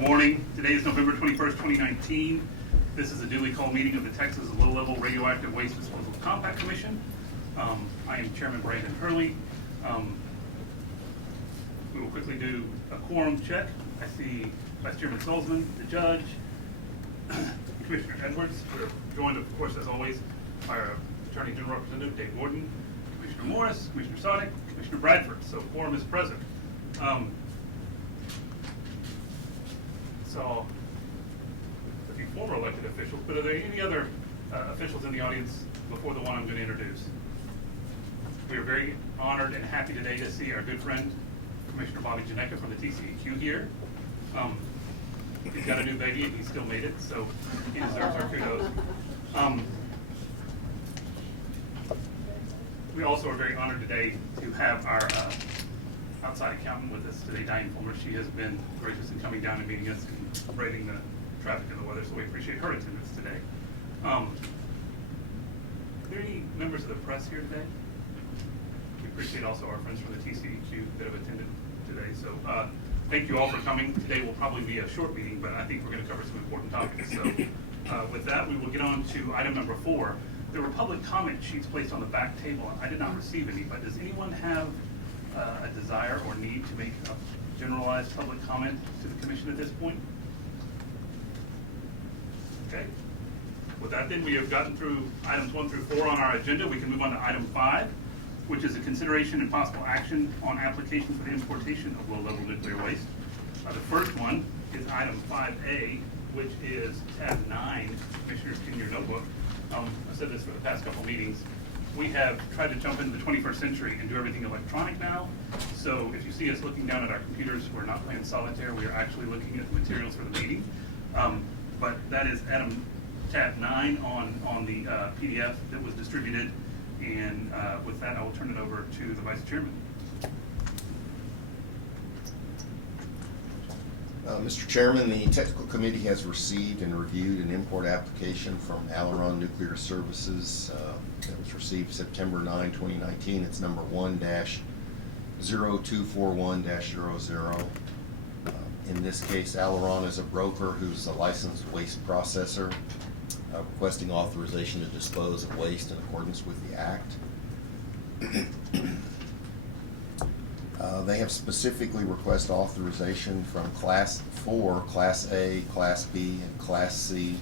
Good morning. Today is November 21st, 2019. This is a duly called meeting of the Texas Low-Level Radioactive Waste Disposal Compact Commission. I am Chairman Brandon Hurley. We will quickly do a quorum check. I see Vice Chairman Salzman, the judge, Commissioner Edwards. We're joined, of course, as always, by our Attorney General Representative Dave Gordon, Commissioner Morris, Commissioner Sonic, Commissioner Bradford. So quorum is present. Saw a few former elected officials, but are there any other officials in the audience before the one I'm going to introduce? We are very honored and happy today to see our good friend, Commissioner Bobby Janeka from the TCEQ here. He's got a new baby and he still made it, so he deserves our kudos. We also are very honored today to have our outside accountant with us today, Diane Fulmer. She has been gracious in coming down and meeting us and braving the traffic and the weather, so we appreciate her attendance today. Are there any members of the press here today? We appreciate also our friends from the TCEQ that have attended today. So thank you all for coming. Today will probably be a short meeting, but I think we're going to cover some important topics. So with that, we will get on to item number 4. There were public comment sheets placed on the back table. I did not receive any, but does anyone have a desire or need to make a generalized public comment to the commission at this point? Okay. With that, then, we have gotten through items 1 through 4 on our agenda. We can move on to item 5, which is a consideration and possible action on application for the importation of low-level nuclear waste. The first one is item 5A, which is tab 9, Commissioners, in your notebook. I've said this for the past couple meetings. We have tried to jump into the 21st century and do everything electronic now. So if you see us looking down at our computers, we're not playing solitaire. We are actually looking at the materials for the meeting. But that is tab 9 on the PDF that was distributed. And with that, I will turn it over to the Vice Chairman. Mr. Chairman, the Technical Committee has received and reviewed an import application from Aileron Nuclear Services that was received September 9, 2019. It's number 1-0241-00. In this case, Aileron is a broker who's a licensed waste processor requesting authorization to dispose of waste in accordance with the Act. They have specifically requested authorization from Class 4, Class A, Class B, and Class C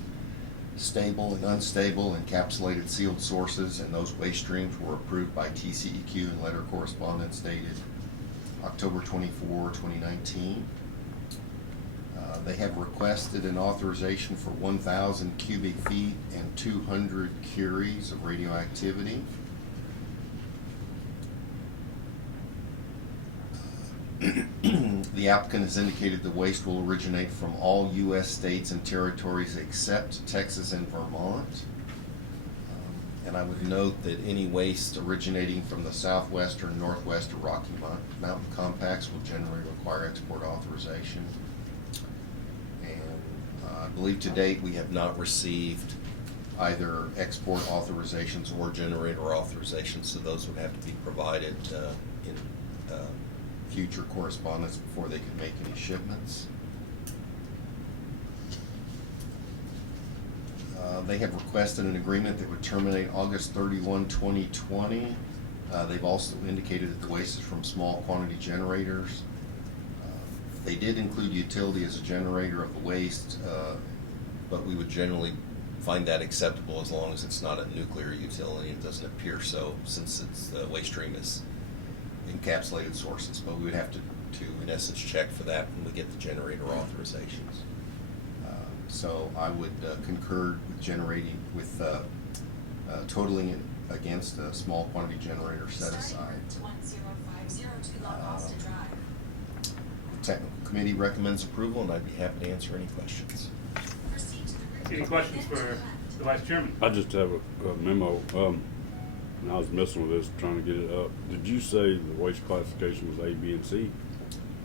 stable and unstable encapsulated sealed sources, and those waste streams were approved by TCEQ in letter correspondence dated October 24, 2019. They have requested an authorization for 1,000 cubic feet and 200 curies of radioactivity. The applicant has indicated the waste will originate from all U.S. states and territories except Texas and Vermont. And I would note that any waste originating from the Southwest or Northwest or Rocky Mountain compacts will generally require export authorization. And I believe to date we have not received either export authorizations or generator authorizations, so those would have to be provided in future correspondence before they could make any shipments. They have requested an agreement that would terminate August 31, 2020. They've also indicated that the waste is from small quantity generators. They did include utility as a generator of the waste, but we would generally find that acceptable as long as it's not a nuclear utility. It doesn't appear so, since it's the waste stream is encapsulated sources, but we would have to in essence check for that when we get the generator authorizations. So I would concur with totaling it against a small quantity generator set aside. The Technical Committee recommends approval, and I'd be happy to answer any questions. Any questions for the Vice Chairman? I just have a memo. And I was messing with this, trying to get it up. Did you say the waste classification was A, B, and C?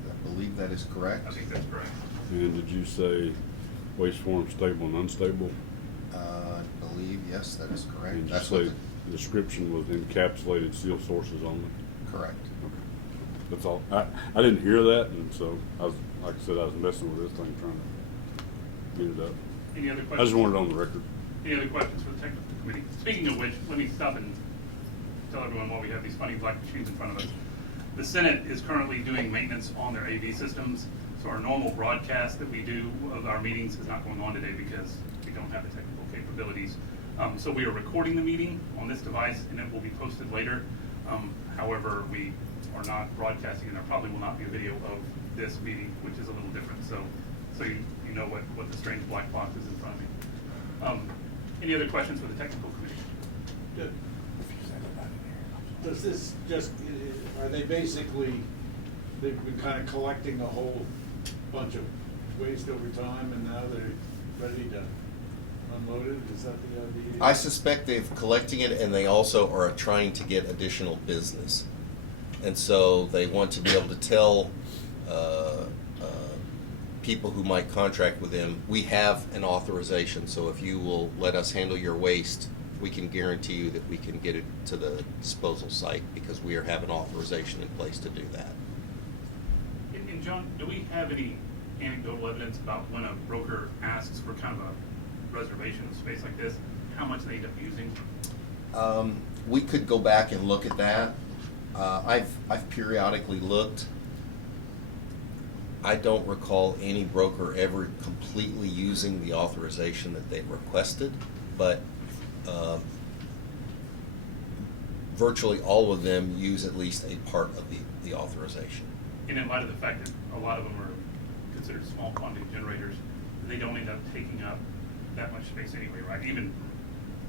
I believe that is correct. I think that's correct. And did you say waste form stable and unstable? I believe, yes, that is correct. And did That's you what say the description was encapsulated sealed sources only? correct. Okay. That's all. I didn't hear that, and so I was, like I said, I was messing with this thing trying to get it up. Any other questions? I just wanted it on the record. Any other questions for the technical committee? Speaking of which, let me stop and tell everyone while we have these funny black machines in front of us. The Senate is currently doing maintenance on their AV systems, so our normal broadcast that we do of our meetings is not going on today because we don't have the technical capabilities. So we are recording the meeting on this device, and it will be posted later. However, we are not broadcasting, and there probably will not be a video of this meeting, which is a little different. So you know what the strange black box is in front of me. Any other questions for the technical committee? Does this just, are they basically, they've been kind of collecting a whole bunch of waste over time and now they're ready to unload it? Is that the idea? I suspect they've collecting it, and they also are trying to get additional business. And so they want to be able to tell people who might contract with them, we have an authorization, so if you will let us handle your waste, we can guarantee you that we can get it to the disposal site because we have an authorization in place to do that. And John, do we have any anecdotal evidence about when a broker asks for kind of a reservation of space like this, how much they end up using? We could go back and look at that. I've periodically looked. I don't recall any broker ever completely using the authorization that they've requested, but virtually all of them use at least a part of the authorization. And in light of the fact that a lot of them are considered small quantity generators, they don't end up taking up that much space anyway, right? Even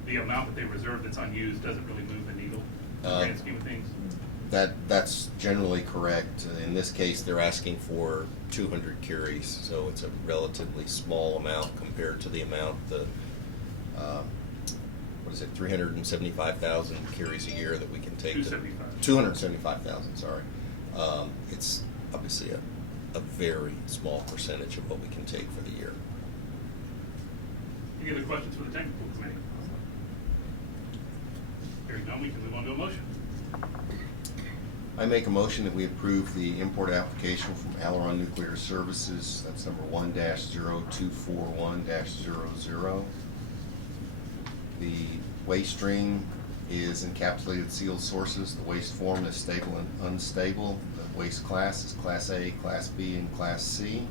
the amount that they reserve that's unused doesn't really move the needle in the grand scheme of things. That's generally correct. In this case, they're asking for 200 curies, so it's a relatively small amount compared to the amount, 375,000 curies a year that we can take. 275. 275,000, sorry. It's obviously a very small percentage of what we can take for the year. Any other questions for the technical committee? Hearing none, we can move on to a motion. I make a motion that we approve the import application from Aileron Nuclear Services. That's number 1-0241-00. The waste stream is encapsulated sealed sources. The waste form is stable and unstable. The waste class is Class A, Class B, and Class C.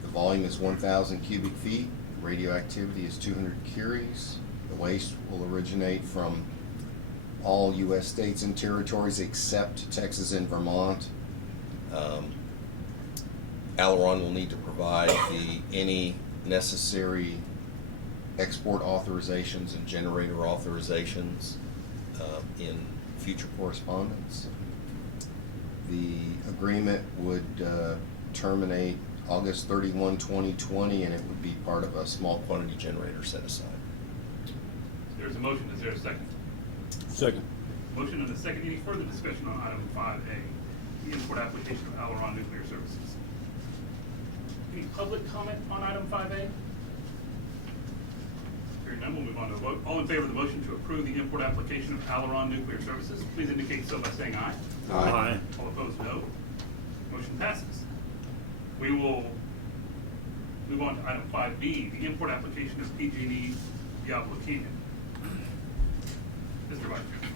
The volume is 1,000 cubic feet. Radioactivity is 200 curies. The waste will originate from all U.S. states and territories except Texas and Vermont. Aileron will need to provide any necessary export authorizations and generator authorizations in future correspondence. The agreement would terminate August 31, 2020, and it would be part of a small quantity generator set aside. There's a motion. Is there a second? Second. Motion and a second. Any further discussion on item 5A, the import application of Aileron Nuclear Services? Any public comment on item 5A? Hearing none, we'll move on to a vote. All in favor of the motion to approve the import application of Aileron Nuclear Services, please indicate so by saying aye. Aye. All opposed, no. Motion passes. We will move on to item 5B, the import application of PG&E Diablo Canyon. Mr. Vice Chair.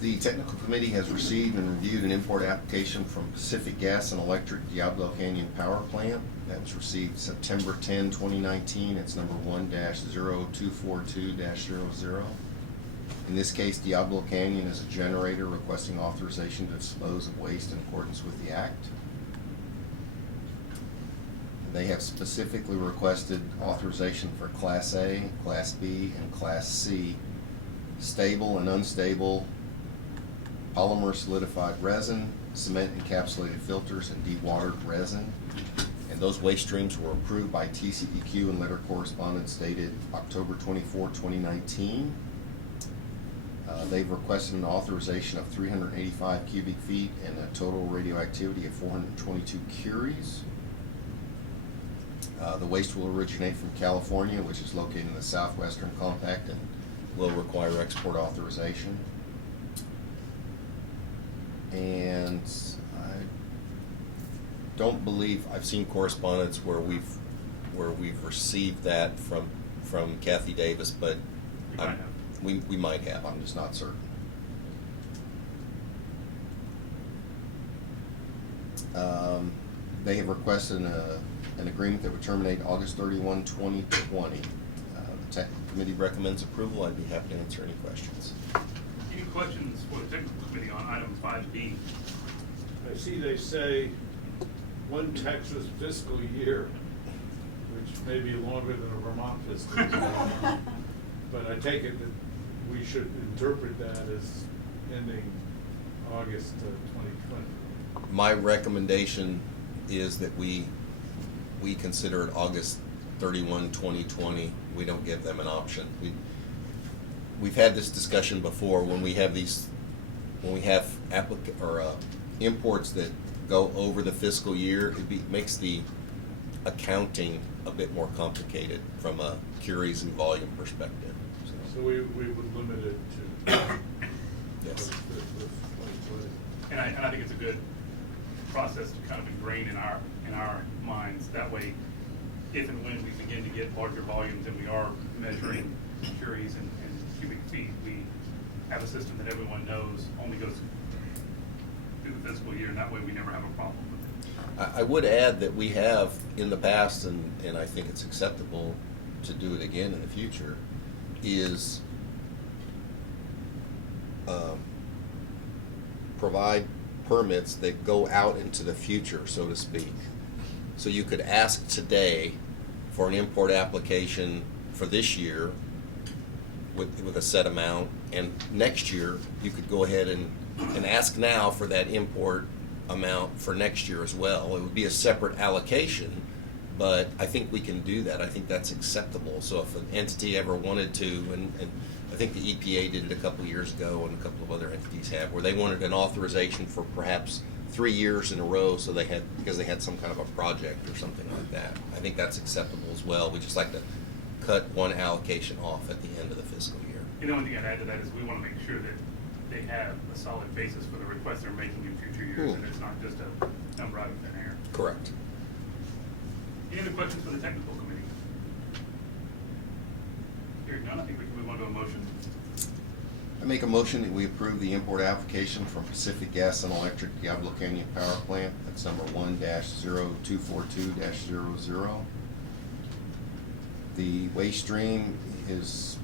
The technical committee has received and reviewed an import application from Pacific Gas and Electric Diablo Canyon Power Plant that was received September 10, 2019. It's number 1-0242-00. In this case, Diablo Canyon is a generator requesting authorization to dispose of waste in accordance with the Act. They have specifically requested authorization for Class A, Class B, and Class C, stable and unstable polymer solidified resin, cement encapsulated filters, and dewatered resin. And those waste streams were approved by TCEQ and letter correspondence dated October 24, 2019. They've requested an authorization of 385 cubic feet and a total radioactivity of 422 curies. The waste will originate from California, which is located in the Southwestern Compact and will require export authorization. And I don't believe, I've seen correspondence where we've received that from Kathy Davis, but We might have. we might have, I'm just not certain. They have requested an agreement that would terminate August 31, 2020. The technical committee recommends approval. I'd be happy to answer any questions. Any questions for the technical committee on item 5B? I see they say one Texas fiscal year, which may be longer than a Vermont fiscal year. But I take it that we should interpret that as ending August 2020. My recommendation is that we consider it August 31, 2020. We don't give them an option. We've had this discussion before when we have imports that go over the fiscal year. Makes the accounting a bit more complicated from a curies and volume perspective. So we would limit it to Yes. the 2020. And I think it's a good process to kind of ingrain in our minds. That way, if and when we begin to get larger volumes and we are measuring curies and cubic feet, we have a system that everyone knows only goes through the fiscal year, and that way we never have a problem with it. I would add that we have in the past, and I think it's acceptable to do it again in the future, is provide permits that go out into the future, so to speak. So you could ask today for an import application for this year with a set amount, and next year you could go ahead and ask now for that import amount for next year as well. It would be a separate allocation, but I think we can do that. I think that's acceptable. So if an entity ever wanted to, and I think the EPA did it a couple of years ago, and a couple of other entities have, where they wanted an authorization for perhaps 3 years in a row, so because they had some kind of a project or something like that. I think that's acceptable as well. We just like to cut one allocation off at the end of the fiscal year. The only thing I'd add to that is we want to make sure that they have a solid basis for the request they're making in future years, and it's not just a number out of thin air. Correct. Any other questions for the technical committee? Hearing none, I think we can move on to a motion. I make a motion that we approve the import application from Pacific Gas and Electric Diablo Canyon Power Plant. That's number 1-0242-00. The waste stream is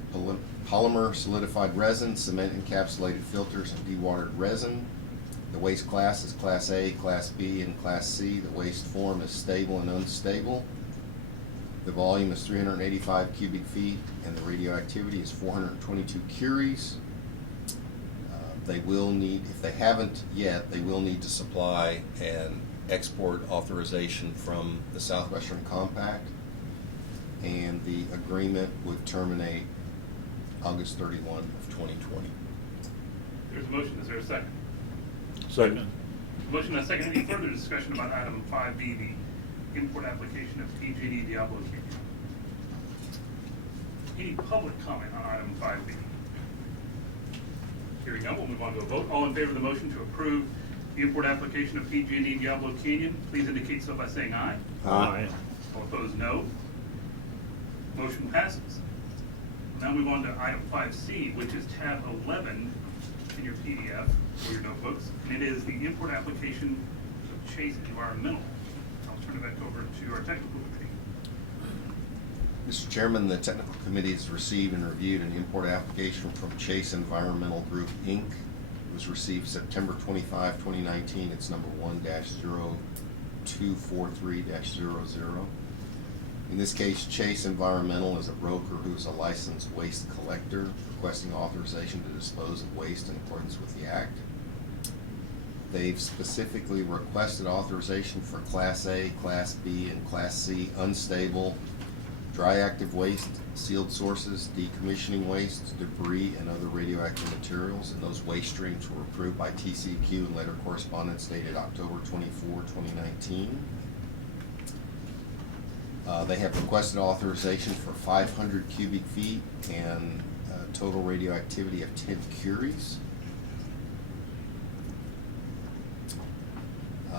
polymer solidified resin, cement encapsulated filters, and dewatered resin. The waste class is Class A, Class B, and Class C. The waste form is stable and unstable. The volume is 385 cubic feet, and the radioactivity is 422 curies. They will need, if they haven't yet, they will need to supply an export authorization from the Southwestern Compact, and the agreement would terminate August 31 of 2020. There's a motion. Is there a second? Second. Motion and a second. Any further discussion about item 5B, the import application of PG&E Diablo Canyon? Any public comment on item 5B? Hearing none, we'll move on to a vote. All in favor of the motion to approve the import application of PG&E Diablo Canyon, please indicate so by saying aye. Aye. All opposed, no. Motion passes. We'll now move on to item 5C, which is tab 11 in your PDF or your notebooks, and it is the import application of Chase Environmental. I'll turn it back over to our technical committee. Mr. Chairman, the technical committee has received and reviewed an import application from Chase Environmental Group, Inc. It was received September 25, 2019. It's number 1-0243-00. In this case, Chase Environmental is a broker who is a licensed waste collector requesting authorization to dispose of waste in accordance with the Act. They've specifically requested authorization for Class A, Class B, and Class C unstable dry active waste, sealed sources, decommissioning waste, debris, and other radioactive materials, and those waste streams were approved by TCQ in letter correspondence dated October 24, 2019. They have requested authorization for 500 cubic feet and total radioactivity of 10 curies.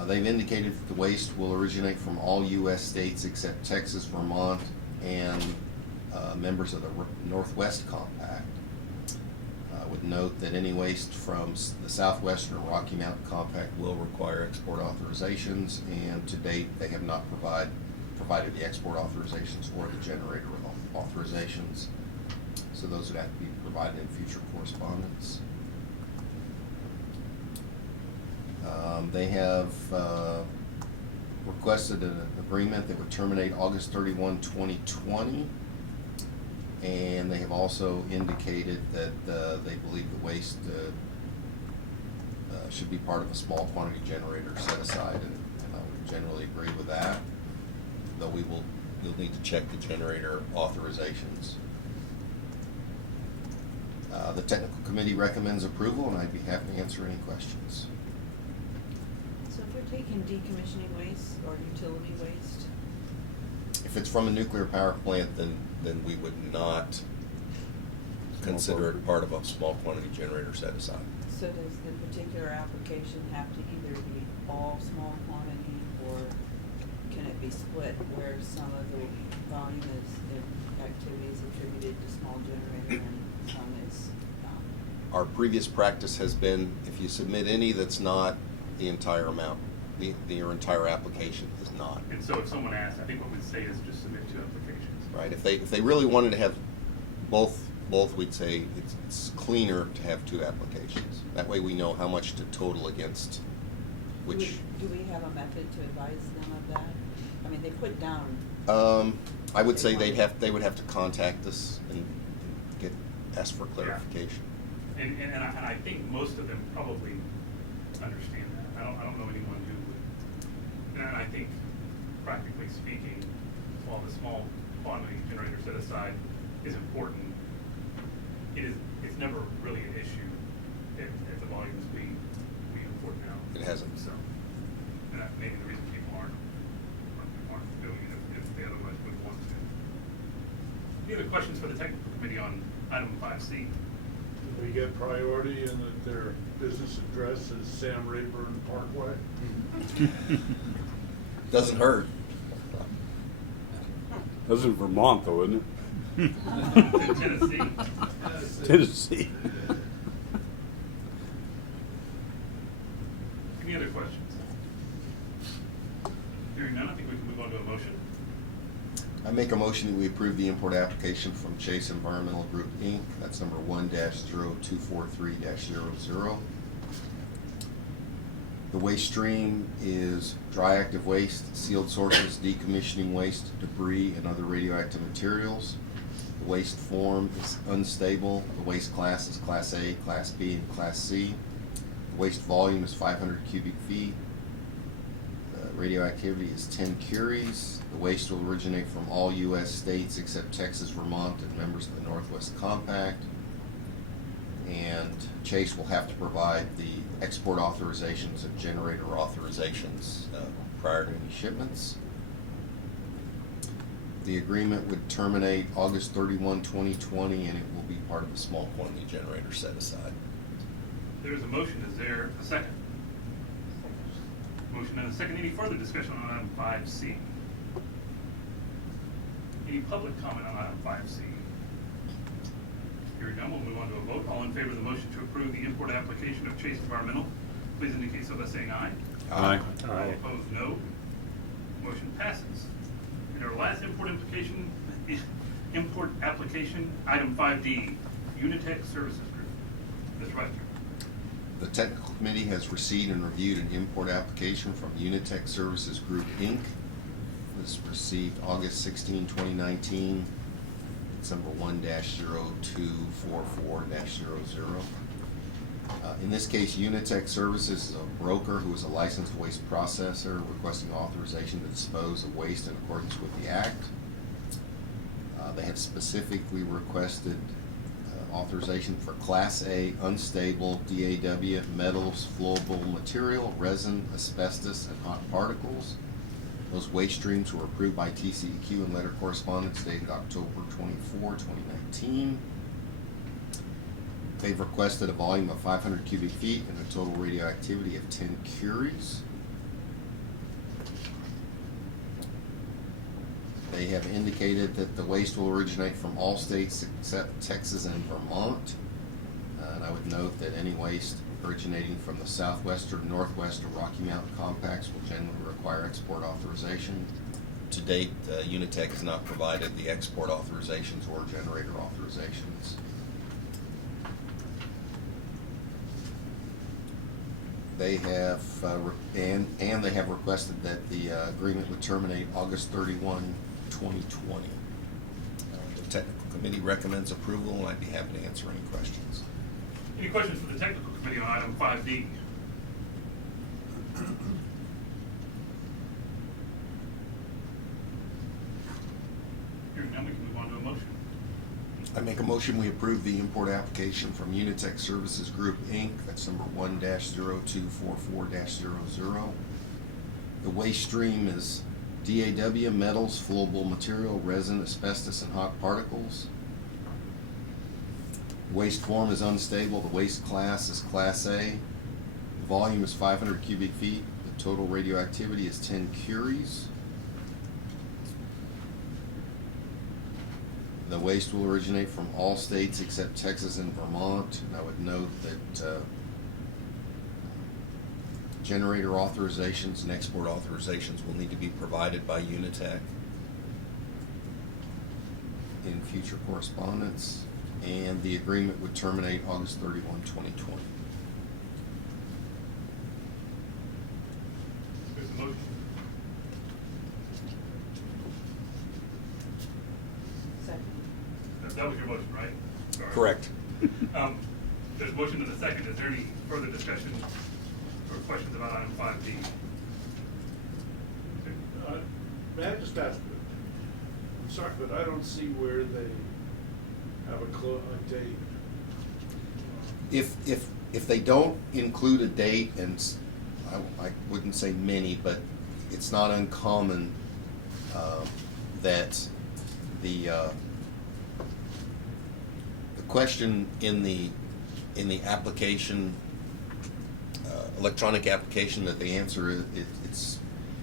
They've indicated that the waste will originate from all U.S. states except Texas, Vermont, and members of the Northwest Compact. Would note that any waste from the Southwestern or Rocky Mountain Compact will require export authorizations, and to date they have not provided the export authorizations or the generator authorizations. So those would have to be provided in future correspondence. They have requested an agreement that would terminate August 31, 2020. And they have also indicated that they believe the waste should be part of a small quantity generator set aside, and I would generally agree with that. Though you'll need to check the generator authorizations. The technical committee recommends approval, and I'd be happy to answer any questions. So if we're taking decommissioning waste or utility waste, If it's from a nuclear power plant, then we would not consider it part of a small quantity generator set aside. so does the particular application have to either be all small quantity, or can it be split where some of the volume is activities attributed to small generator and some is not? Our previous practice has been, if you submit any that's not the entire amount, your entire application is not. And so if someone asks, I think what we'd say is just submit 2 applications. Right, if they really wanted to have both, we'd say it's cleaner to have 2 applications. That way we know how much to total against which. Do we have a method to advise them of that? I mean, they put down. I would say they would have to contact us and ask for clarification. And I think most of them probably understand that. I don't know anyone who would. And I think, practically speaking, while the small quantity generator set aside is important, it's never really an issue if the volumes be important now. It hasn't. So, and that may be the reason people aren't doing it if they otherwise would want to. Any other questions for the technical committee on item 5C? Do we get priority in that their business address is Sam Rayburn Parkway? Doesn't hurt. That's in Vermont, though, isn't it? In Tennessee. Tennessee. Any other questions? Hearing none, I think we can move on to a motion. I make a motion that we approve the import application from Chase Environmental Group, Inc. That's number 1-0243-00. The waste stream is dry-active waste, sealed sources, decommissioning waste, debris, and other radioactive materials. The waste form is unstable. The waste class is Class A, Class B, and Class C. The waste volume is 500 cubic feet. The radioactivity is 10 curies. The waste will originate from all U.S. states except Texas, Vermont, and members of the Northwest Compact. And Chase will have to provide the export authorizations and generator authorizations prior to any shipments. The agreement would terminate August 31, 2020, and it will be part of a small quantity generator set aside. There's a motion. Is there a second? Motion and a second. Any further discussion on item 5C? Any public comment on item 5C? Hearing none, we'll move on to a vote. All in favor of the motion to approve the import application of Chase Environmental, please indicate so by saying aye. Aye. All opposed, no. Motion passes. And our last import application, item 5D, Unitech Services Group. Mr. Webster. The technical committee has received and reviewed an import application from Unitech Services Group, Inc. This was received August 16, 2019. It's number 1-0244-00. In this case, Unitech Services is a broker who is a licensed waste processor requesting authorization to dispose of waste in accordance with the Act. They have specifically requested authorization for Class A unstable DAW, metals, flowable material, resin, asbestos, and hot particles. Those waste streams were approved by TCEQ in letter correspondence dated October 24, 2019. They've requested a volume of 500 cubic feet and a total radioactivity of 10 curies. have indicated that the waste will originate from all states except Texas and Vermont. And I would note that any waste originating from the southwestern, northwest, or Rocky Mountain compacts will generally require export authorization. To date, Unitech has not provided the export authorizations or generator authorizations. They have, and they have requested that the agreement would terminate August 31, 2020. The technical committee recommends approval, and I'd be happy to answer any questions. Any questions for the technical committee on item 5D? Hearing none, we can move on to a motion. I make a motion we approve the import application from Unitech Services Group, Inc. That's number 1-0244-00. The waste stream is DAW, metals, flowable material, resin, asbestos, and hot particles. Waste form is unstable. The waste class is Class A. The volume is 500 cubic feet. The total radioactivity is 10 curies. The waste will originate from all states except Texas and Vermont. And I would note that generator authorizations and export authorizations will need to be provided by Unitech in future correspondence. And the agreement would terminate August 31, 2020. There's a motion. Second. That was your motion, right? Sorry. Correct. There's a motion and a second. Is there any further discussion or questions about item 5D? May I just ask, I'm sorry, but I don't see where they have a date. If they don't include a date, and I wouldn't say many, but it's not uncommon that the question in the application, electronic application, that the answer is it's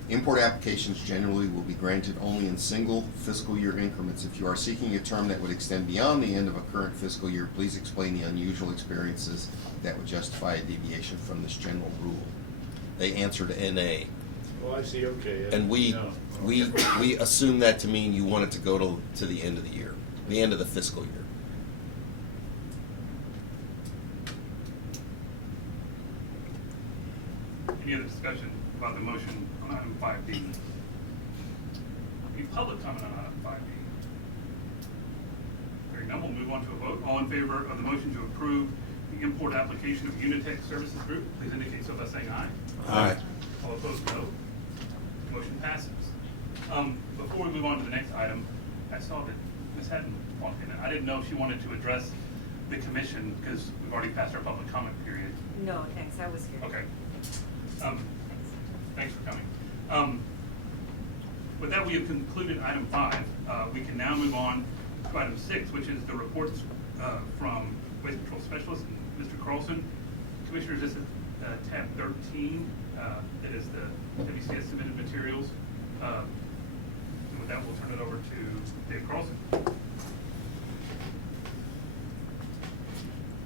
import applications generally will be granted only in single fiscal year increments. If you are seeking a term that would extend beyond the end of a current fiscal year, please explain the unusual experiences that would justify a deviation from this general rule. They answered NA. Oh, I see, okay. And we No. we assume that to mean you want it to go to the end of the year, the end of the fiscal year. Any other discussion about the motion on item 5D? Any public comment on item 5D? Hearing none, we'll move on to a vote. All in favor of the motion to approve the import application of Unitech Services Group, please indicate so by saying aye. Aye. All opposed, no. Motion passes. Before we move on to the next item, I saw that Ms. Haddon walked in. I didn't know if she wanted to address the commission because we've already passed our public comment period. No, thanks, I was here. Okay. Thanks for coming. With that, we have concluded item 5. We can now move on to item 6, which is the reports from Waste Control Specialist, Mr. Carlson. Commissioners, this is tab 13. It is the WCS submitted materials. And with that, we'll turn it over to Dave Carlson.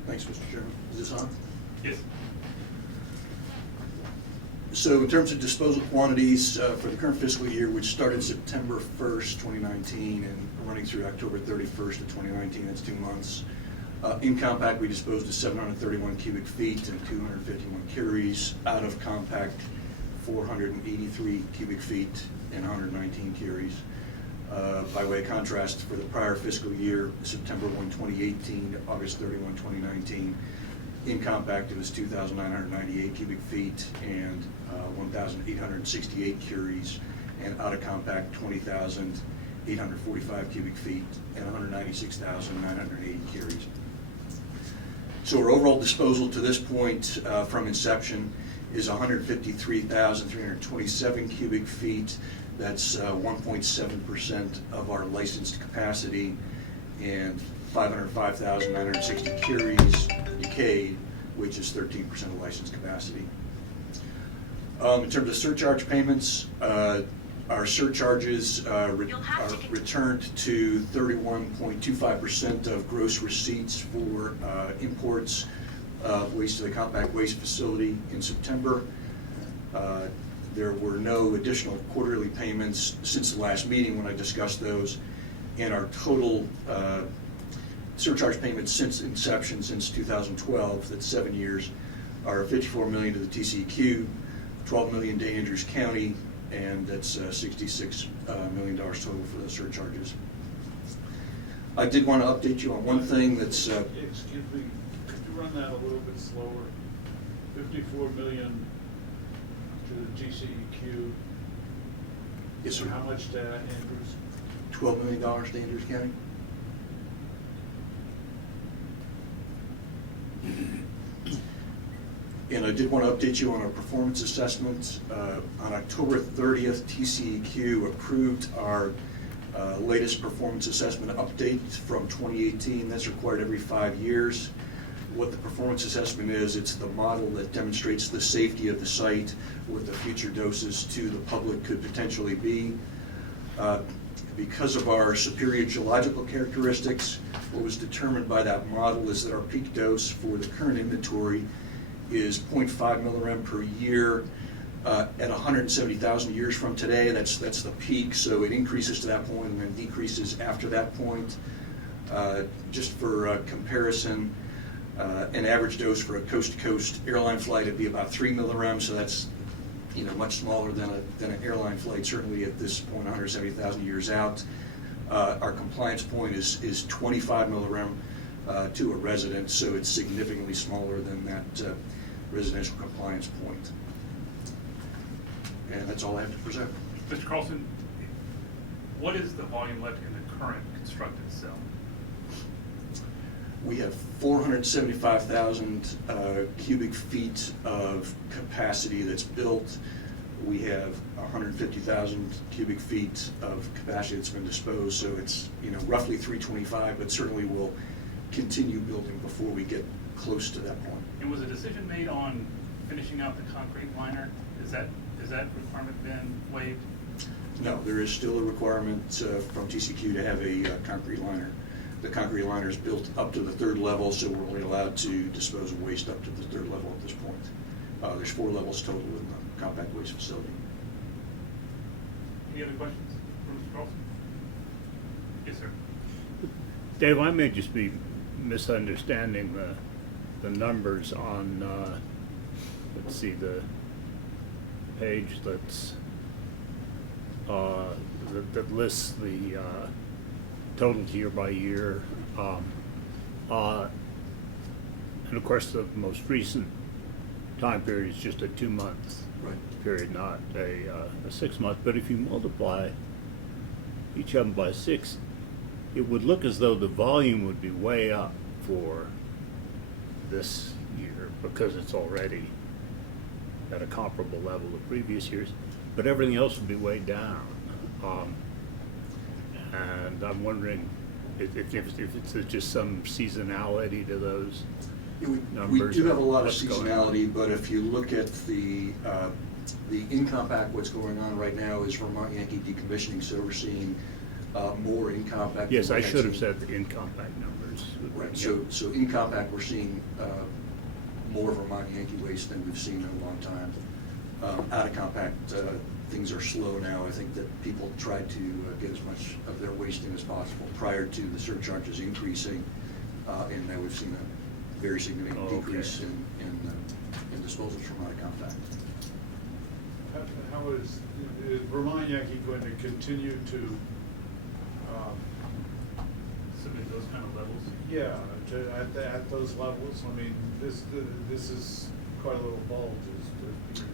Thanks, Mr. Chairman. Is this on? Yes. So in terms of disposal quantities for the current fiscal year, which started September 1st, 2019, and running through October 31st of 2019, that's 2 months. In compact, we disposed of 731 cubic feet and 251 curies. Out of compact, 483 cubic feet and 119 curies. By way of contrast, for the prior fiscal year, September 1, 2018 to August 31, 2019, in compact, it was 2,998 cubic feet and 1,868 curies, and out of compact, 20,845 cubic feet and 196,980 curies. So our overall disposal to this point from inception is 153,327 cubic feet. That's 1.7% of our licensed capacity, and 505,960 curies decayed, which is 13% of licensed capacity. In terms of surcharge payments, Our surcharges are returned to 31.25% of gross receipts for imports of waste to the compact waste facility in September. There were no additional quarterly payments since the last meeting when I discussed those, and our total surcharge payments since inception, since 2012, that's 7 years, are $54 million to the TCEQ, $12 million to Andrews County, and that's $66 million total for the surcharges. I did want to update you on one thing that's... Excuse me, could you run that a little bit slower? 54 million to the TCEQ. Yes, sir. How much to Andrews? $12 million to Andrews County. And I did want to update you on our performance assessment. On October 30th, TCEQ approved our latest performance assessment update from 2018. That's required every 5 years. What the performance assessment is, it's the model that demonstrates the safety of the site, what the future doses to the public could potentially be. Because of our superior geological characteristics, what was determined by that model is that our peak dose for the current inventory is 0.5 millirem per year at 170,000 years from today. That's the peak, so it increases to that point and then decreases after that point. Just for comparison, an average dose for a coast-to-coast airline flight would be about 3 millirem, so that's much smaller than an airline flight, certainly at this point, 170,000 years out. Our compliance point is 25 millirem to a resident, so it's significantly smaller than that residential compliance point. And that's all I have to present. Mr. Carlson, what is the volume left in the current constructed cell? We have 475,000 cubic feet of capacity that's built. We have 150,000 cubic feet of capacity that's been disposed, so it's roughly 325, but certainly we'll continue building before we get close to that point. And was a decision made on finishing out the concrete liner? Has that requirement been waived? No, there is still a requirement from TCQ to have a concrete liner. The concrete liner is built up to the 3rd level, so we're only allowed to dispose of waste up to the 3rd level at this point. There's 4 levels total in the compact waste facility. Any other questions for Mr. Carlson? Yes, sir. Dave, I may just be misunderstanding the numbers on, let's see, the page that lists the totals year by year. And of course, the most recent time period is just a 2-month period, not a 6-month. But if you multiply each of them by 6, it would look as though the volume would be way up for this year because it's already at a comparable level to previous years, but everything else would be way down. And I'm wondering if it's just some seasonality to those numbers. We do have a lot of what's going seasonality, but if you look at the in-compact, what's going on right now is Vermont Yankee decommissioning, so we're seeing more in-compact. Yes, I should have said the in-compact numbers. Right, so in-compact, we're seeing more Vermont Yankee waste than we've seen in a long time. Out-of-compact, things are slow now. I think that people try to get as much of their waste in as possible prior to the surcharges increasing, and now we've seen a very significant decrease in disposals from out-of-compact. How is Vermont Yankee going to continue to Submit those kind of levels? Yeah, at those levels? I mean, this is quite a little bulge, as Peter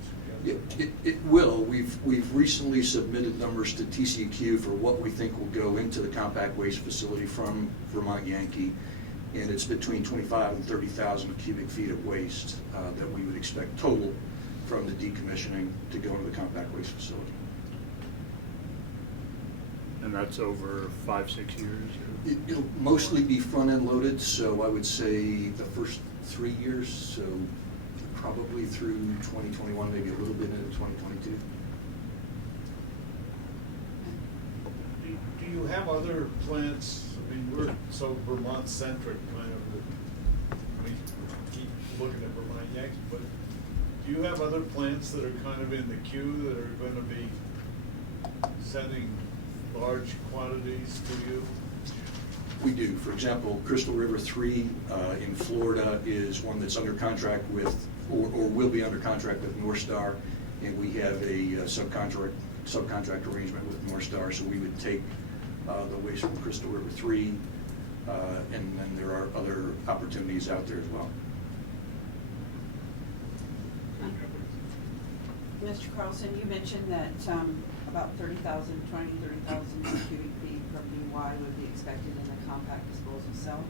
suggested. It will. We've recently submitted numbers to TCEQ for what we think will go into the compact waste facility from Vermont Yankee, and it's between 25,000 and 30,000 cubic feet of waste that we would expect total from the decommissioning to go into the compact waste facility. And that's over 5-6 years? It'll mostly be front-end loaded, so I would say the first 3 years, so probably through 2021, maybe a little bit into 2022. have other plants, I mean, we're so Vermont-centric kind of, we keep looking at Vermont Yankees, but do you have other plants that are kind of in the queue that are gonna be sending large quantities to you? We do. For example, Crystal River 3 in Florida is one that's under contract with, or will be under contract with North Star, and we have a subcontract arrangement with North Star, so we would take the waste from Crystal River 3, and then there are other opportunities out there as well. Mr. Carlson, you mentioned that about 30,000 cubic feet from BY would be expected in the compact disposal cell.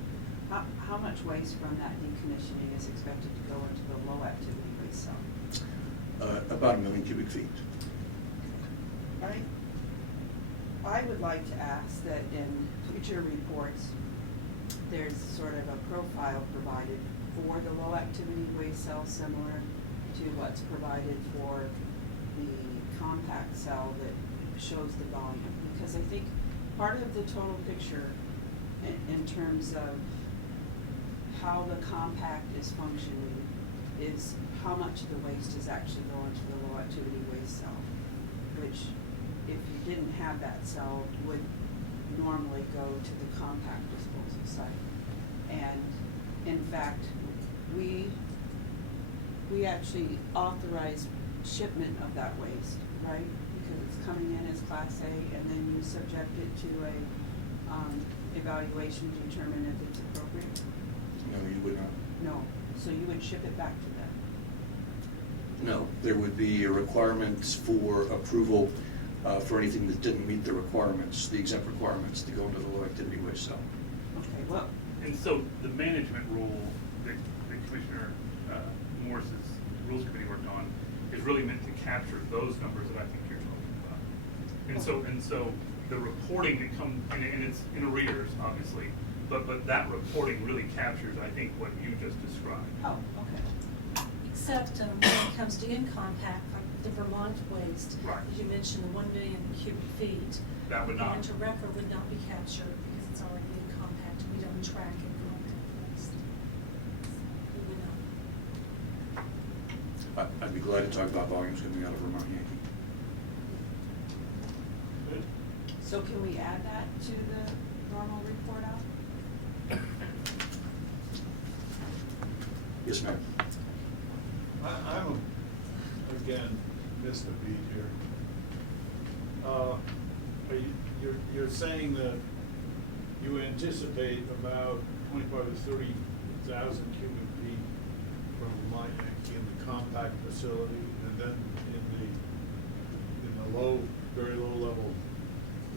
How much waste from that decommissioning is expected to go into the low activity waste cell? About 1 million cubic feet. I would like to ask that in future reports, there's sort of a profile provided for the low activity waste cell, similar to what's provided for the compact cell that shows the volume. Because I think part of the total picture in terms of how the compact is functioning is how much of the waste is actually going to the low activity waste cell, which if you didn't have that cell would normally go to the compact disposal site. And in fact, we actually authorize shipment of that waste, right? Because it's coming in as Class A, and then you subject it to a evaluation to determine if it's appropriate? No, you would not. No, so you would ship it back to them? No, there would be a requirement for approval for anything that didn't meet the requirements, the exempt requirements to go into the low activity waste cell. Okay, well, And so the management rule that Commissioner Morris's Rules Committee worked on is really meant to capture those numbers that I think you're talking about. And so the reporting that comes, and it's in arrears, obviously, but that reporting really captures, I think, what you just described. oh, okay. Except when it comes to in-compact, like the Vermont waste, Right. as you mentioned, the 1 million cubic feet. That would not. Going to record would not be captured because it's already in compact. We don't track in-compact waste. We would not. I'd be glad to talk about volumes coming out of Vermont Yankee. Good. So can we add that to the normal report out? Yes, ma'am. I'm, again, missed a beat here. You're saying that you anticipate about 25 to 30,000 cubic feet from Vermont Yankee in the compact facility, and then in the low, very low level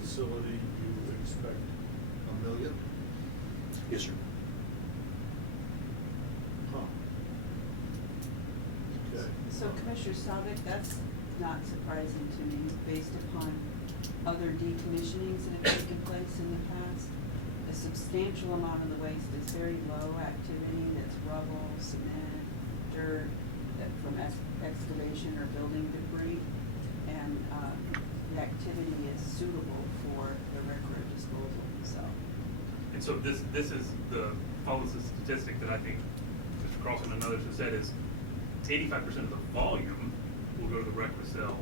facility, you expect 1 million? Yes, sir. Huh. Okay. So Commissioner Staubach, that's not surprising to me, based upon other decommissionings that have taken place in the past. A substantial amount of the waste is very low activity, that's rubble, cement, dirt, that from excavation or building debris. And the activity is suitable for the regular disposal, so. And so this is follows the statistic that I think Mr. Carlson and others have said is 85% of the volume will go to the record cell,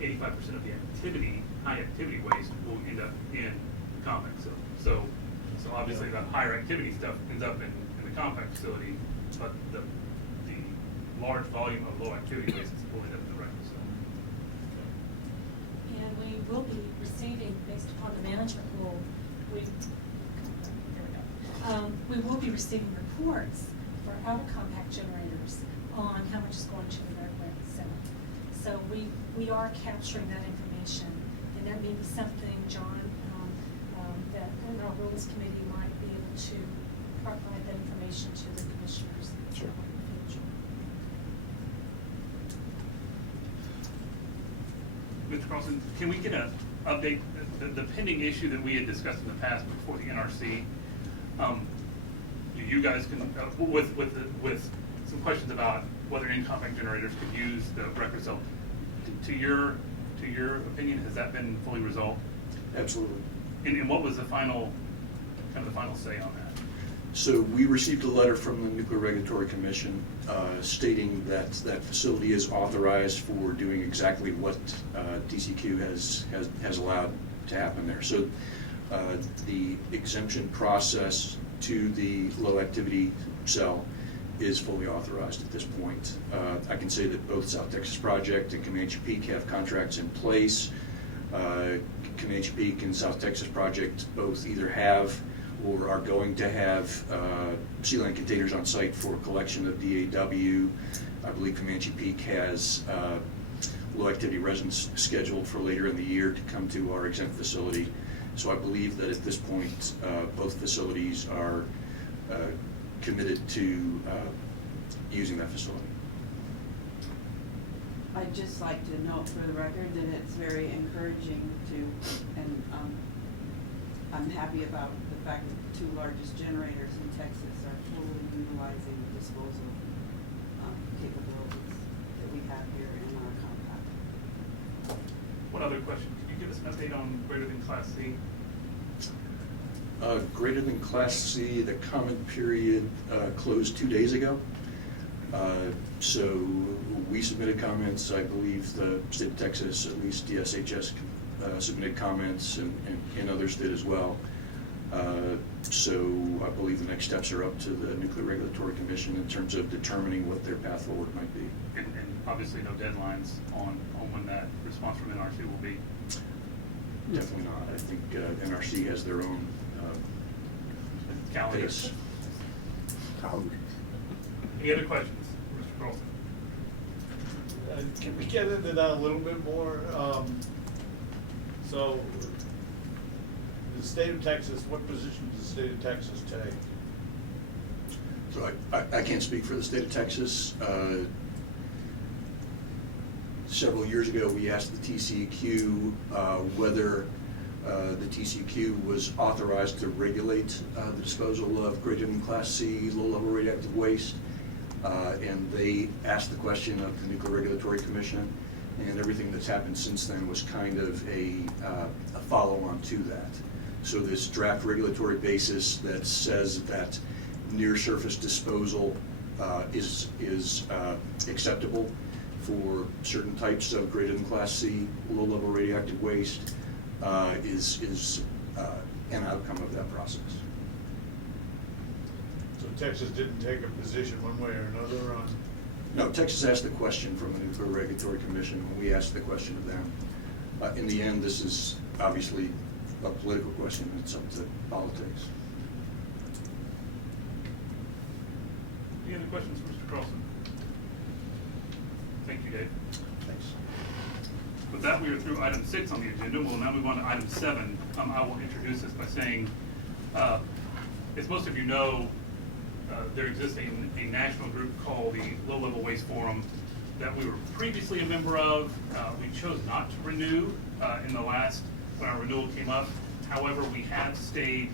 85% of the activity, high activity waste will end up in the compact cell. So obviously the higher activity stuff ends up in the compact facility, but the large volume of low activity waste is will end up in the record cell. And we will be receiving, based upon the management rule, we will be receiving reports for our compact generators on how much is going to the red waste cell. So we are capturing that information, and that may be something, John, that in our rules committee might be able to provide that information to the commissioners. Sure. In the future. Mr. Carlson, can we get an update, the pending issue that we had discussed in the past before the NRC? You guys can, with some questions about whether in-compact generators could use the record cell. To your opinion, has that been fully resolved? Absolutely. And what was the final, kind of the final say on that? So we received a letter from the Nuclear Regulatory Commission stating that that facility is authorized for doing exactly what DCQ has allowed to happen there. So the exemption process to the low activity cell is fully authorized at this point. I can say that both South Texas Project and Comanche Peak have contracts in place. Comanche Peak and South Texas Project both either have or are going to have sea line containers on site for collection of DAW. I believe Comanche Peak has low activity residents scheduled for later in the year to come to our exempt facility. So I believe that at this point, both facilities are committed to using that facility. I'd just like to note for the record that it's very encouraging to, and I'm happy about the fact that the two largest generators in Texas are fully utilizing the disposal capabilities that we have here in our compact. One other question, could you give us an update on greater than Class C? Greater than Class C, the comment period closed 2 days ago. So we submitted comments. I believe the state of Texas, at least DSHS, submitted comments, and others did as well. So I believe the next steps are up to the Nuclear Regulatory Commission in terms of determining what their path forward might be. And obviously no deadlines on when that response from NRC will be. Definitely not. I think NRC has their own Calendar. pace. Any other questions, Mr. Carlson? Can we get into that a little bit more? So, the state of Texas, what position does the state of Texas take? So I can't speak for the state of Texas. Several years ago, we asked the TCEQ whether the TCEQ was authorized to regulate the disposal of greater than Class C low-level radioactive waste. And they asked the question of the Nuclear Regulatory Commission, and everything that's happened since then was kind of a follow-on to that. So this draft regulatory basis that says that near-surface disposal is acceptable for certain types of greater than Class C low-level radioactive waste is an outcome of that process. So Texas didn't take a position one way or another on? No, Texas asked the question from the Nuclear Regulatory Commission, and we asked the question of them. In the end, this is obviously a political question. It's up to politics. Any other questions for Mr. Carlson? Thank you, Dave. Thanks. With that, we are through item 6 on the agenda. We'll now move on to item 7. I will introduce this by saying, as most of you know, there exists a national group called the Low Level Waste Forum that we were previously a member of. We chose not to renew in the last, when our renewal came up. However, we have stayed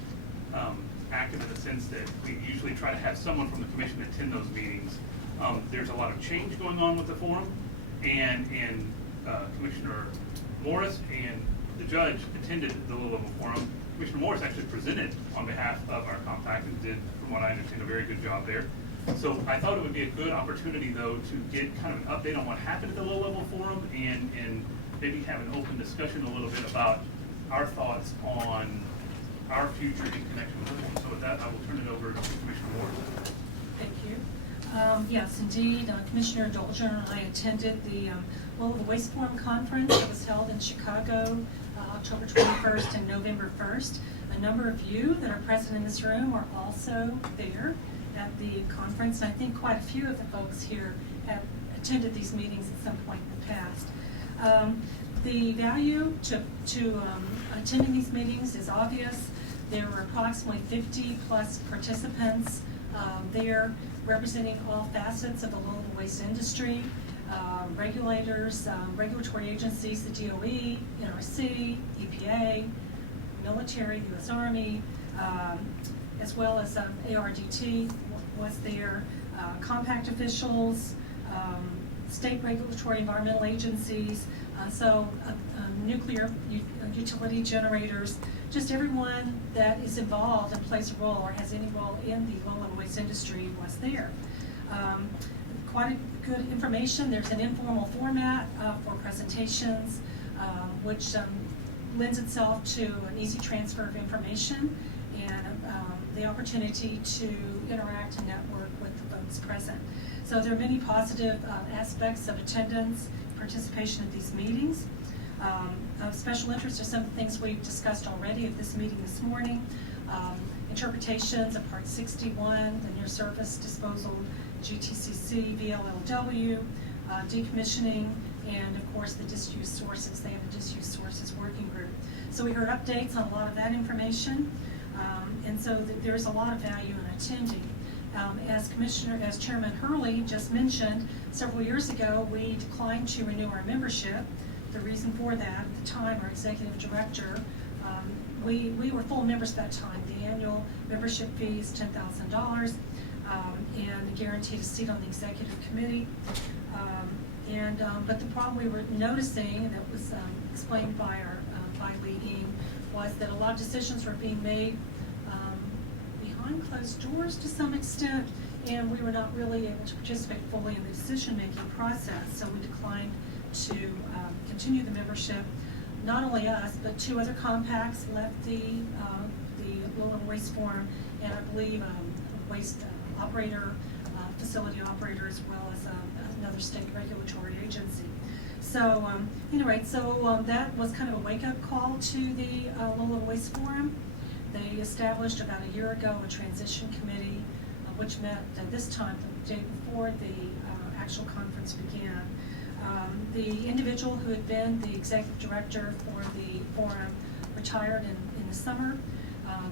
active in the sense that we usually try to have someone from the commission attend those meetings. There's a lot of change going on with the forum, and Commissioner Morris and the judge attended the Low Level Forum. Commissioner Morris actually presented on behalf of our compact and did, from what I understand, a very good job there. So I thought it would be a good opportunity, though, to get kind of an update on what happened at the Low Level Forum and maybe have an open discussion a little bit about our thoughts on our future in connection with the forum. So with that, I will turn it over to Commissioner Morris. Thank you. Yes, indeed, Commissioner Dolger and I attended the Low Level Waste Forum Conference that was held in Chicago October 21st and November 1st. A number of you that are present in this room are also there at the conference, and I think quite a few of the folks here have attended these meetings at some point in the past. The value to attending these meetings is obvious. There were approximately 50 plus participants there representing all facets of the low-level waste industry, regulators, regulatory agencies, the DOE, NRC, EPA, military, U.S. Army, as well as ARDT was there, compact officials, state regulatory environmental agencies, Nuclear utility generators, just everyone that is involved and plays a role or has any role in the low-level waste industry was there. Quite a good information. There's an informal format for presentations, which lends itself to an easy transfer of information and the opportunity to interact and network with the folks present. So there are many positive aspects of attendance, participation at these meetings. Of special interest are some of the things we've discussed already at this meeting this morning. Interpretations of Part 61, the near-surface disposal, GTCC, VLLW, decommissioning, and of course the disuse sources. They have a disuse sources working group. So we heard updates on a lot of that information, and so there's a lot of value in attending. As Chairman Hurley just mentioned, several years ago we declined to renew our membership. The reason for that, at the time, our executive director, we were full members at that time. The annual membership fee is $10,000 and guaranteed a seat on the executive committee. But the problem we were noticing, and that was explained by by Lee Ing, was that a lot of decisions were being made behind closed doors to some extent, and we were not really able to participate fully in the decision-making process. So we declined to continue the membership. Not only us, but 2 other compacts left the Low-Level Waste Forum, and I believe a waste operator, facility operator, as well as another state regulatory agency. So anyway, that was kind of a wake-up call to the Low-Level Waste Forum. They established about a year ago a transition committee, which met this time, the day before the actual conference began. The individual who had been the executive director for the forum retired in the summer.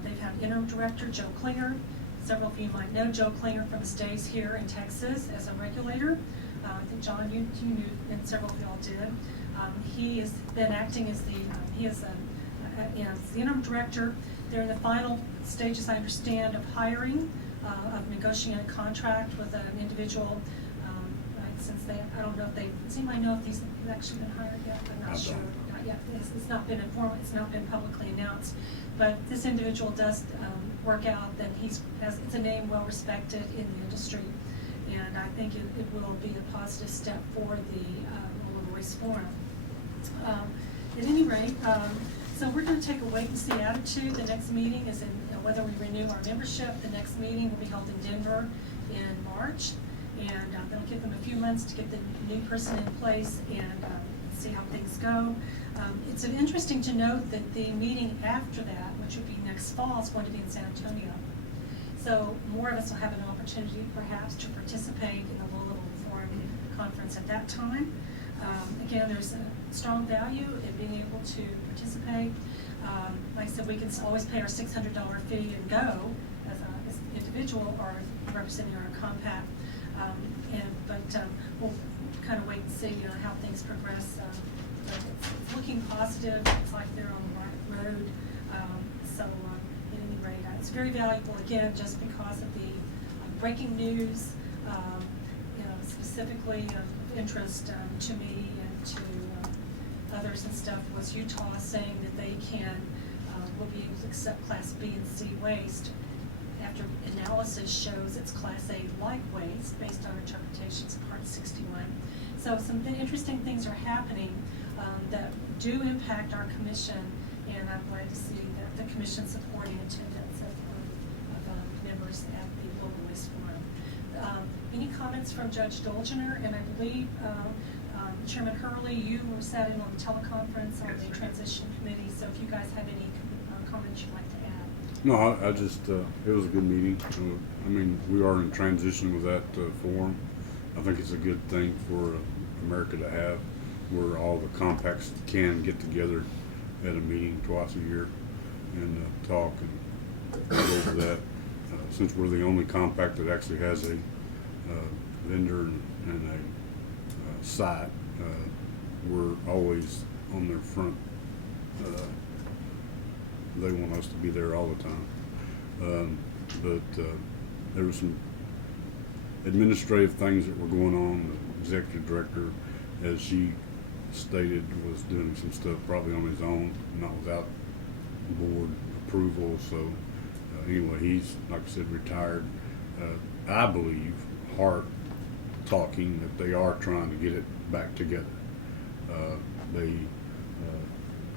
They've had interim director Joe Klinger. Several of you might know Joe Klinger from his days here in Texas as a regulator. I think John, you knew, and several of y'all did. He has been acting as the interim director. They're in the final stages, I understand, of hiring, of negotiating a contract with an individual. Since I don't know if they, does anybody know if these have actually been hired yet? I'm not sure. Not yet. It's not been informed. It's not been publicly announced. But this individual does work out. Then it's a name well respected in the industry, and I think it will be a positive step for the Low-Level Waste Forum. At any rate, so we're going to take a wait-and-see attitude. The next meeting is in whether we renew our membership. The next meeting will be held in Denver in March. And that'll give them a few months to get the new person in place and see how things go. It's interesting to note that the meeting after that, which would be next fall, is going to be in San Antonio. So more of us will have an opportunity perhaps to participate in the Low-Level Forum conference at that time. Again, there's a strong value in being able to participate. Like I said, we can always pay our $600 fee and go as an individual or representing our compact. But we'll kind of wait and see how things progress. But it's looking positive. It's like they're on the right road. At any rate, it's very valuable, again, just because of the breaking news, specifically of interest to me and to others and stuff, was Utah saying that they will be able to accept Class B and C waste after analysis shows it's Class A-like waste based on interpretations of Part 61. So some interesting things are happening that do impact our commission, and I'm glad to see that the commission supporting attendance of members at the Low-Level Waste Forum. Any comments from Judge Dolgener? And I believe Chairman Hurley, you sat in on the teleconference on the transition committee, so if you guys have any comments you'd like to add. No, I just, it was a good meeting. I mean, we are in transition with that forum. I think it's a good thing for America to have, where all the compacts can get together at a meeting twice a year and talk and go over that. Since we're the only compact that actually has a vendor and a site, we're always on their front. They want us to be there all the time. But there were some administrative things that were going on. The executive director, as she stated was doing some stuff probably on his own, not without board approval. So anyway, he's, like I said, retired. I believe, Hart talking, that they are trying to get it back together. They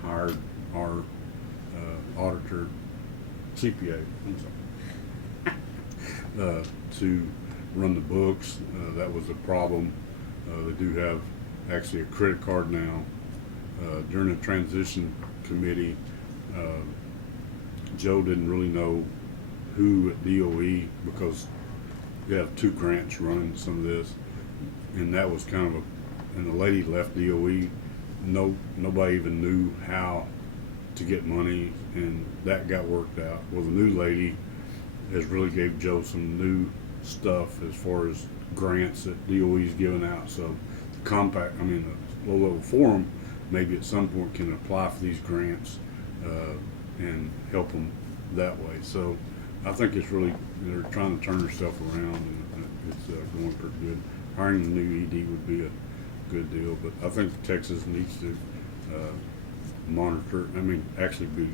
hired our auditor, CPA, I'm sorry, to run the books. That was a problem. They do have actually a credit card now. During the transition committee, Joe didn't really know who at DOE, because we have 2 grants running some of this, and that was kind of and the lady left DOE. Nobody even knew how to get money, and that got worked out. Well, the new lady has really gave Joe some new stuff as far as grants that DOE's giving out. So the the low-level forum maybe at some point can apply for these grants and help them that way. So I think it's really, they're trying to turn themselves around, and it's going pretty good. Hiring a new ED would be a good deal, but I think Texas needs to monitor, actually be,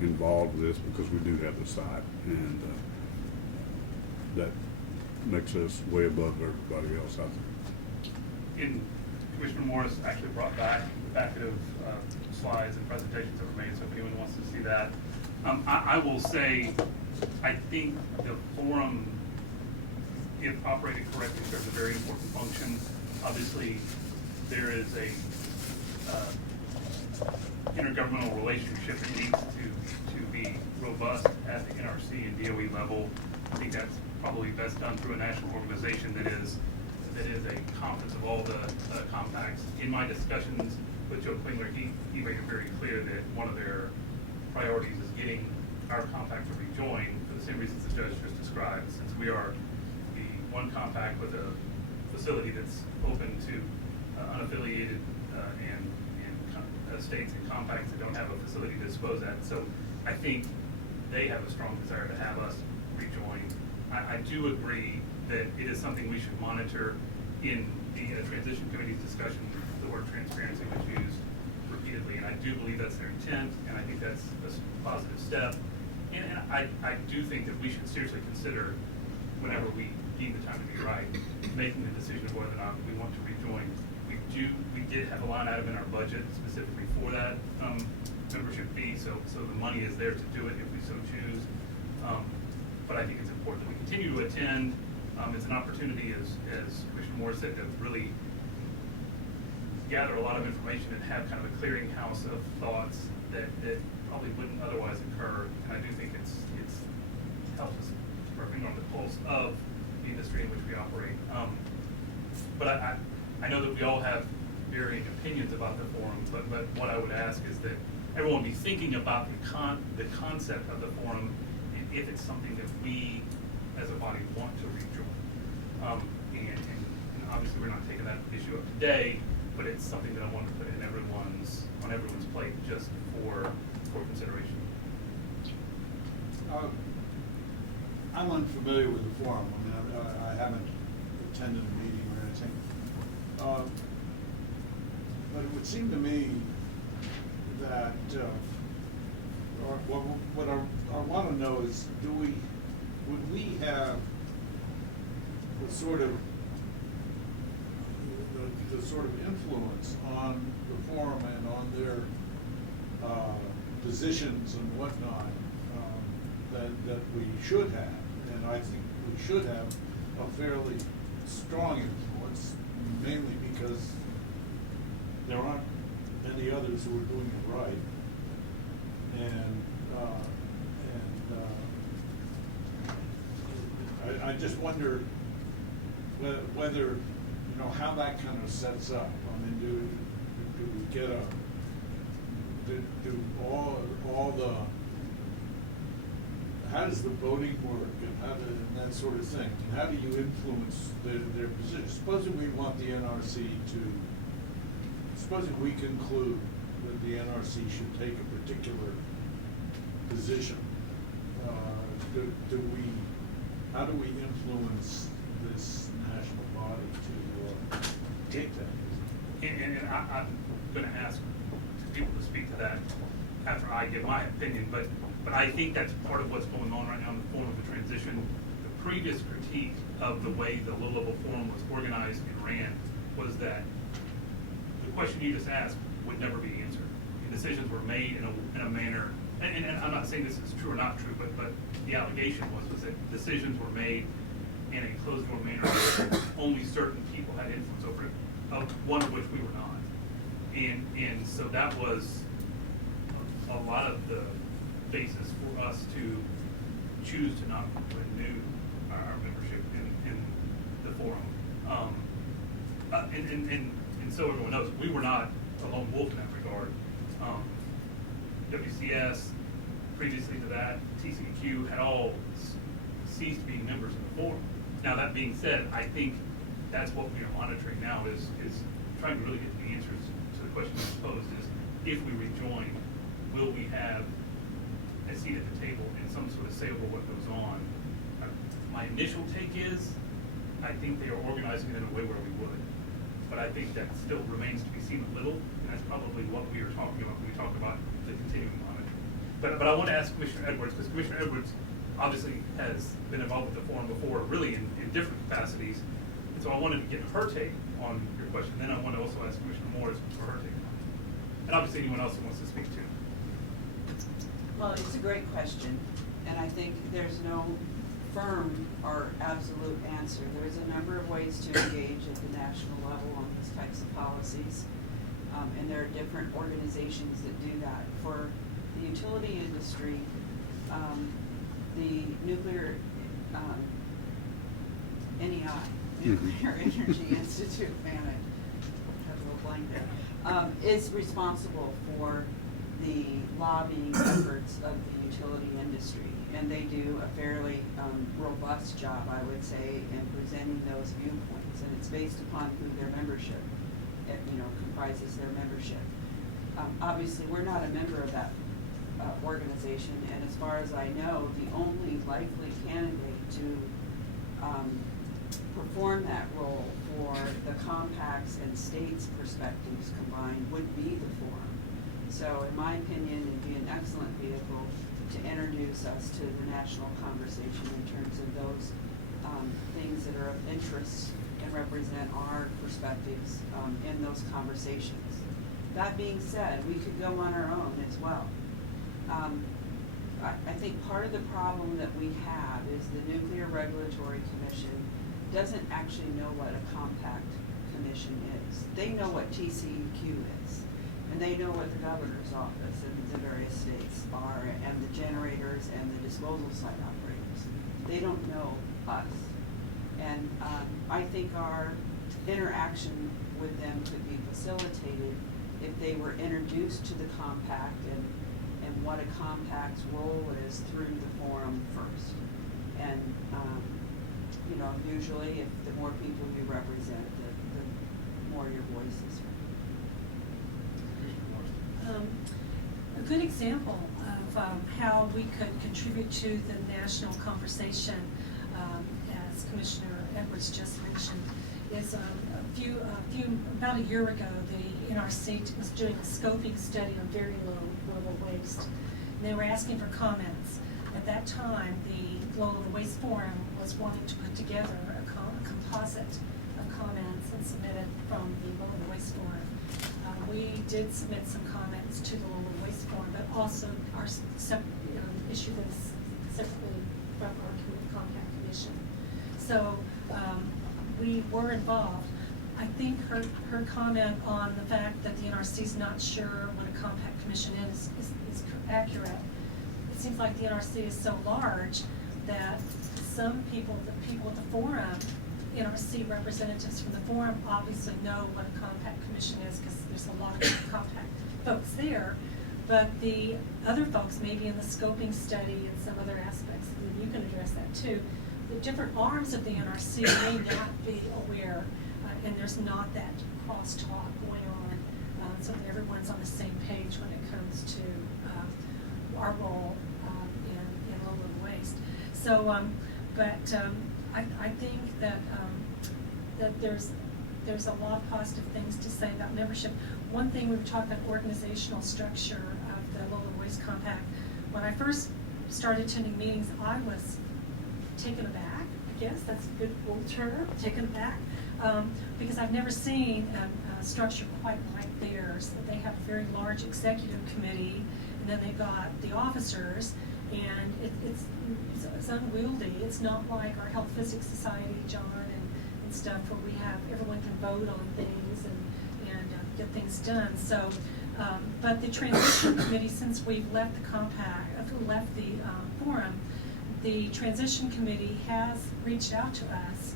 involved with this, because we do have the site, and that makes us way above everybody else, I think. And Commissioner Morris actually brought back the packet of slides and presentations that were made, so if anyone wants to see that. I will say, I think the forum, if operated correctly, serves a very important function. Obviously, there is a intergovernmental relationship that needs to be robust at the NRC and DOE level. I think that's probably best done through a national organization that is a conference of all the compacts. In my discussions with Joe Klingler, he made it very clear that one of their priorities is getting our compact to rejoin for the same reasons the judge just described. Since we are the one compact with a facility that's open to unaffiliated and states and compacts that don't have a facility to dispose at. So I think they have a strong desire to have us rejoin. I do agree that it is something we should monitor. In the transition committee's discussion, the word transparency was used repeatedly, and I do believe that's their intent, and I think that's a positive step. And I do think that we should seriously consider, whenever we deem the time to be right, making the decision of whether or not we want to rejoin. We did have a line item in our budget specifically for that membership fee, so the money is there to do it if we so choose. But I think it's important that we continue to attend. It's an opportunity, as Commissioner Moore said, to really gather a lot of information and have kind of a clearinghouse of thoughts that probably wouldn't otherwise occur. And I do think it's helped us keep our finger on the pulse of the industry in which we operate. But I know that we all have varying opinions about the forum, but what I would ask is that everyone be thinking about the concept of the forum, and if it's something that we as a body want to rejoin. And obviously we're not taking that issue up today, but it's something that I want to put in on everyone's plate just for consideration. I'm unfamiliar with the forum. I haven't attended a meeting or anything. But it would seem to me that what I want to know is, would we have the sort of influence on the forum and on their positions and whatnot that we should have? And I think we should have a fairly strong influence, mainly because there aren't many others who are doing it right. I just wonder whether, how that kind of sets up. I mean, do we get do all the, how does the voting work, and that sort of thing? And how do you influence their position? Supposing we want the NRC supposing we conclude that the NRC should take a particular position, how do we influence this national body to take that? And I'm gonna ask people to speak to that after I give my opinion, but I think that's part of what's going on right now in the form of the transition. The previous critique of the way the low-level forum was organized and ran was that the question you just asked would never be answered. And decisions were made in a manner, and I'm not saying this is true or not true, but the allegation was that decisions were made in a closed-door manner where only certain people had influence over it, of one of which we were not. And so that was a lot of the basis for us to choose to not renew our membership in the forum. And so everyone knows, we were not a lone wolf in that regard. WCS, previously to that, TCQ had all ceased being members of the forum. Now, that being said, I think that's what we are monitoring now is trying to really get the answers to the question you posed is, if we rejoin, will we have a seat at the table and some sort of say over what goes on? My initial take is, I think they are organizing it in a way where we would. But I think that still remains to be seen a little, and that's probably what we are talking about when we talk about the continuing monitoring. But I want to ask Commissioner Edwards, because Commissioner Edwards obviously has been involved with the forum before, really in different capacities. And so I wanted to get her take on your question. Then I want to also ask Commissioner Morris for her take on it. And obviously anyone else who wants to speak too. Well, it's a great question, and I think there's no firm or absolute answer. There's a number of ways to engage at the national level on these types of policies, and there are different organizations that do that. For the utility industry, the nuclear NEI, Nuclear Energy Institute, man, I have a little blank there, is responsible for the lobbying efforts of the utility industry. And they do a fairly robust job, I would say, in presenting those viewpoints. And it's based upon who their membership, comprises their membership. Obviously, we're not a member of that organization, and as far as I know, the only likely candidate to perform that role for the compacts and states' perspectives combined would be the forum. So in my opinion, it'd be an excellent vehicle to introduce us to the national conversation in terms of those things that are of interest and represent our perspectives in those conversations. That being said, we could go on our own as well. I think part of the problem that we have is the Nuclear Regulatory Commission doesn't actually know what a compact commission is. They know what TCEQ is, and they know what the governor's office and the various states are, and the generators and the disposal site operators. They don't know us. And I think our interaction with them could be facilitated if they were introduced to the compact and what a compact's role is through the forum first. And usually if the more people you represent, the more your voice is heard. A good example of how we could contribute to the national conversation, as Commissioner Edwards just mentioned, is about a year ago, the NRC was doing a scoping study on very low-level waste. And they were asking for comments. At that time, the Low-Level Waste Forum was wanting to put together a composite of comments and submit it from the Low-Level Waste Forum. We did submit some comments to the Low-Level Waste Forum, but also our issue that is separately from our Compact Commission. So we were involved. I think her comment on the fact that the NRC is not sure what a Compact Commission is accurate. It seems like the NRC is so large that some people, the people at the forum, NRC representatives from the forum obviously know what a Compact Commission is because there's a lot of Compact folks there. But the other folks, maybe in the scoping study and some other aspects, and you can address that too, the different arms of the NRC may not be aware, and there's not that crosstalk going on, so that everyone's on the same page when it comes to our role in low-level waste. So, I think that that there's there's a lot of positive things to say about membership. One thing we were talking about organizational structure of the Low Level Waste Compact. When I first started attending meetings, I was taken aback. I guess that's a good old term, taken aback, because I've never seen a structure quite like theirs. They have a very large executive committee, and then they've got the officers, and it's unwieldy. It's not like our Health Physics Society, John, and stuff, where we have, everyone can vote on things and get things done. So, but the transition committee, since we've left the compact, left the forum, the transition committee has reached out to us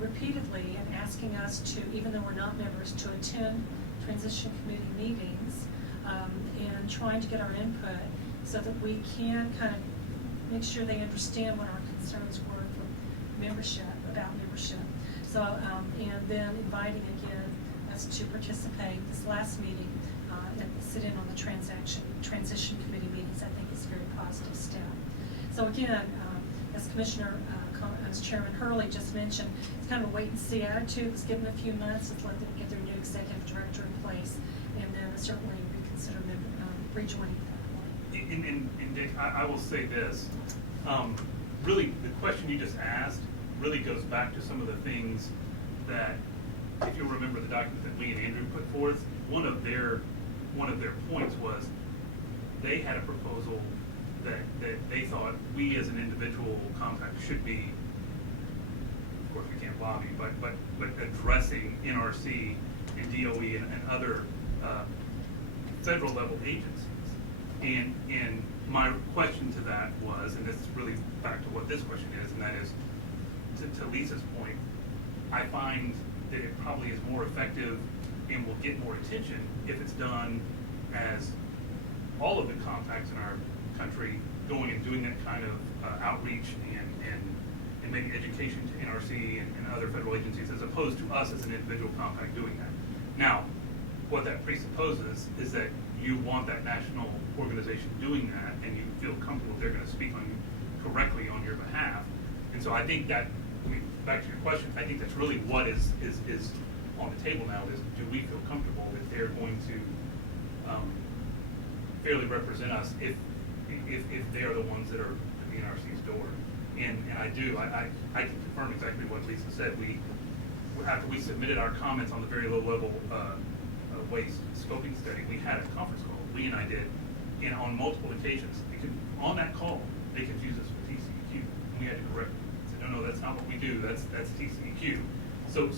repeatedly and asking us to, even though we're not members, to attend transition committee meetings and trying to get our input so that we can kind of make sure they understand what our concerns were for membership, about membership. So, and then inviting again us to participate this last meeting and sit in on the transition committee meetings. I think is a very positive step. So again, as as Chairman Hurley just mentioned, it's kind of a wait and see attitude. Let's give them a few months. Let's let them get their new executive director in place, and then certainly reconsider them rejoining at that point. And Dick, I will say this. Really, the question you just asked really goes back to some of the things that, if you'll remember the document that Lee and Andrew put forth, one of their points was they had a proposal that they thought we as an individual compact should be, of course we can't lobby, but addressing NRC and DOE and other federal level agencies. And my question to that was, and this is really back to what this question is, and that is, to Lisa's point, I find that it probably is more effective and will get more attention if it's done as all of the compacts in our country going and doing that kind of outreach and maybe education to NRC and other federal agencies, as opposed to us as an individual compact doing that. Now, what that presupposes is that you want that national organization doing that, and you feel comfortable they're going to speak on correctly on your behalf. And so I think that, I mean, back to your question, I think that's really what is on the table now, is do we feel comfortable that they're going to fairly represent us if they're the ones that are at the NRC's door. And I do, I can confirm exactly what Lisa said. After we submitted our comments on the very low level waste scoping study, we had a conference call, Lee and I did, and on multiple occasions, on that call, they confused us with TCEQ. We had to correct them. Said, no, that's not what we do, that's TCEQ. So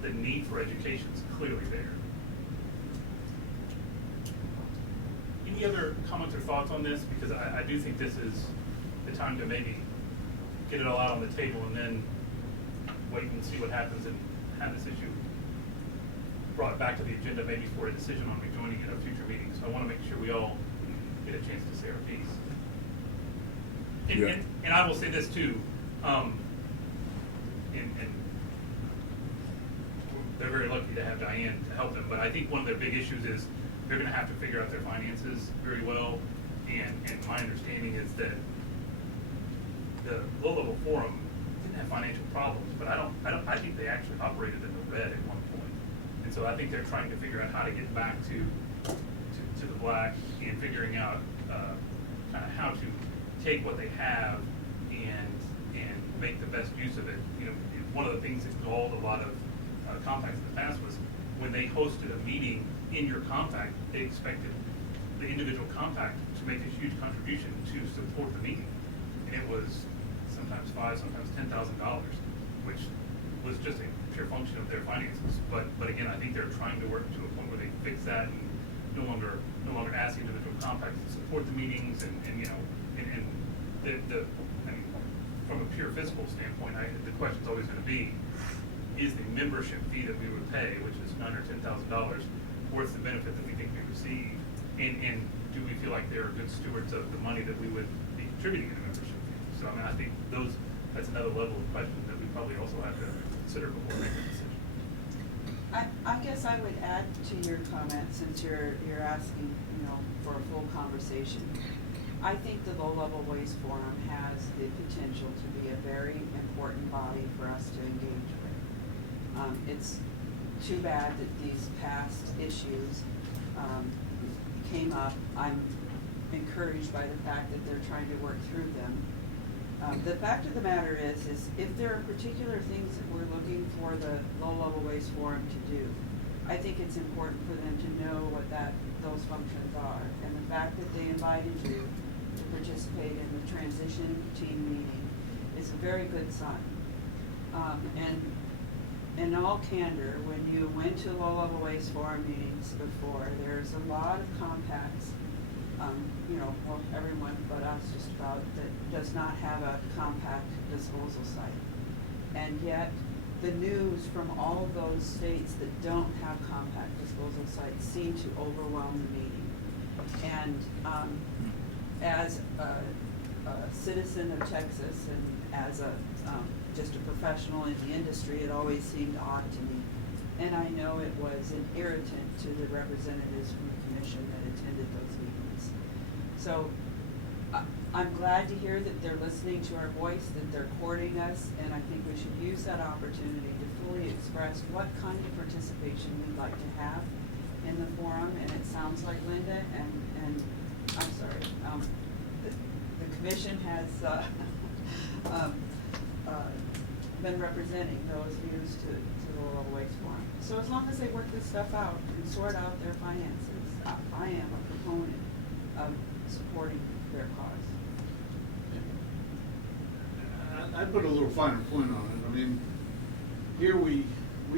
the need for education is clearly there. Any other comments or thoughts on this? Because I do think this is the time to maybe get it all out on the table and then wait and see what happens and have this issue brought back to the agenda, maybe for a decision on rejoining at a future meeting. So I want to make sure we all get a chance to say our piece. And I will say this too, and they're very lucky to have Diane to help them, but I think one of their big issues is they're going to have to figure out their finances very well. And my understanding is that the low-level forum didn't have financial problems, but I think they actually operated in the red at one point. And so I think they're trying to figure out how to get back to the black and figuring out kind of how to take what they have and make the best use of it. You know, one of the things that galled a lot of compacts in the past was when they hosted a meeting in your compact, they expected the individual compact to make a huge contribution to support the meeting. And it was sometimes $5,000, sometimes $10,000, which was just a pure function of their finances. But again, I think they're trying to work to a point where they fix that and no longer ask the individual compacts to support the meetings and you know, and I mean, from a pure fiscal standpoint, the question's always going to be, is the membership fee that we would pay, which is $9,000 or $10,000, worth the benefit that we think we receive? And do we feel like they're good stewards of the money that we would be contributing in a membership fee? So I mean, I think that's another level of question that we probably also have to consider before making a decision. I guess I would add to your comment, since you're asking, you know, for a full conversation. I think the low-level waste forum has the potential to be a very important body for us to engage with. It's too bad that these past issues came up. I'm encouraged by the fact that they're trying to work through them. The fact of the matter is if there are particular things that we're looking for the low-level waste forum to do, I think it's important for them to know what those functions are. And the fact that they invited you to participate in the transition team meeting is a very good sign. And in all candor, when you went to low-level waste forum meetings before, there's a lot of compacts, well, everyone but us just about, that does not have a compact disposal site. And yet, the news from all of those states that don't have compact disposal sites seem to overwhelm the meeting. And as a citizen of Texas and as just a professional in the industry, it always seemed odd to me. And I know it was an irritant to the representatives from the commission that attended those meetings. So I'm glad to hear that they're listening to our voice, that they're courting us, and I think we should use that opportunity to fully express what kind of participation we'd like to have in the forum. And it sounds like Linda and I'm sorry, the commission has been representing those views to the Low Waste Forum. So as long as they work this stuff out and sort out their finances, I am a proponent of supporting their cause. I'd put a little finer point on it. I mean, here we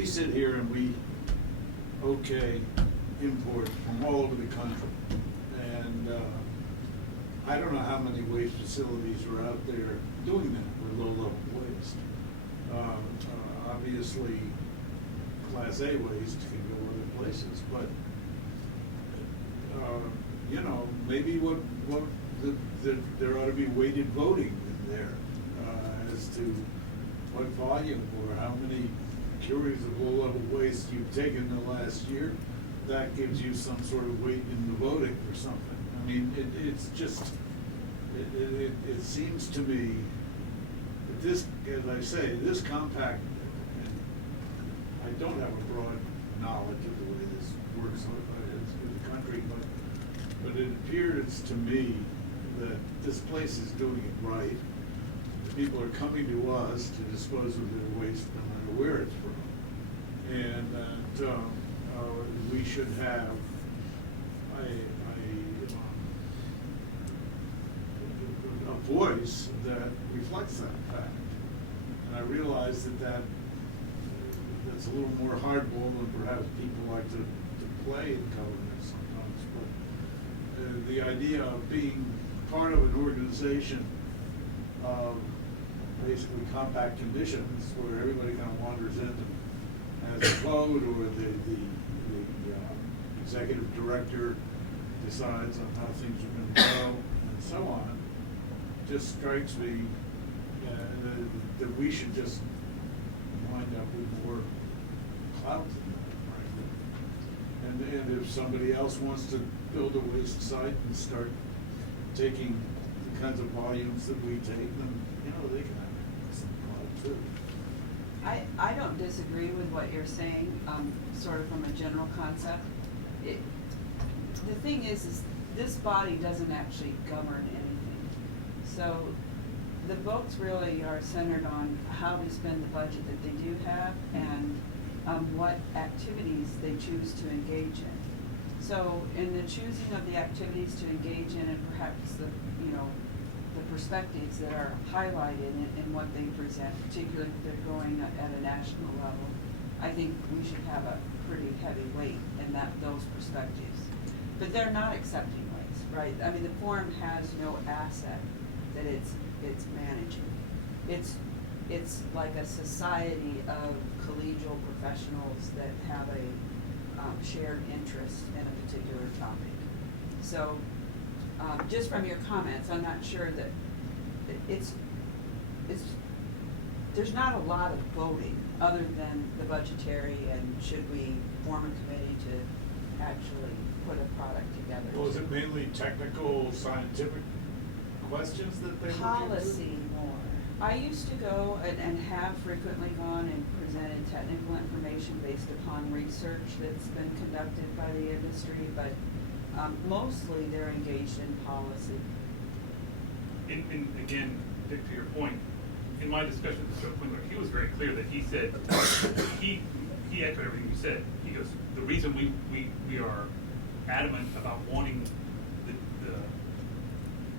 sit here and we okay imports from all over the country. And I don't know how many waste facilities are out there doing that with low-level waste. Obviously, Class A waste can go other places, but maybe there ought to be weighted voting in there as to what volume or how many curies of low-level waste you've taken in the last year. That gives you some sort of weight in the voting or something. I mean, it's just, it seems to me that this, as I say, this compact, and I don't have a broad knowledge of the way this works in the country, but it appears to me that this place is doing it right. People are coming to us to dispose of their waste no matter where it's from. And that we should have a voice that reflects that fact. And I realize that's a little more hardball than perhaps people like to play in government sometimes. But the idea of being part of an organization of basically compact conditions where everybody kind of wanders in and has a vote, or the executive director decides on how things are going to go, and so on, just strikes me that we should just wind up with more clout than that, frankly. And if somebody else wants to build a waste site and start taking the kinds of volumes that we take, then they can have some clout too. I don't disagree with what you're saying, sort of from a general concept. The thing is this body doesn't actually govern anything. So the votes really are centered on how we spend the budget that they do have and what activities they choose to engage in. So in the choosing of the activities to engage in, and perhaps the perspectives that are highlighted in what they present, particularly if they're going at a national level, I think we should have a pretty heavy weight in those perspectives. But they're not accepting waste, right? I mean, the forum has no asset that it's managing. It's like a society of collegial professionals that have a shared interest in a particular topic. So just from your comments, I'm not sure that there's not a lot of voting other than the budgetary and should we form a committee to actually put a product together. Well, is it mainly technical, scientific questions that they look into? Policy more. I used to go and have frequently gone and presented technical information based upon research that's been conducted by the industry, but mostly they're engaged in policy. And again, Dick, to your point, in my discussion with Joe Quinler, he was very clear that he said, he echoed everything you said. He goes, the reason we are adamant about wanting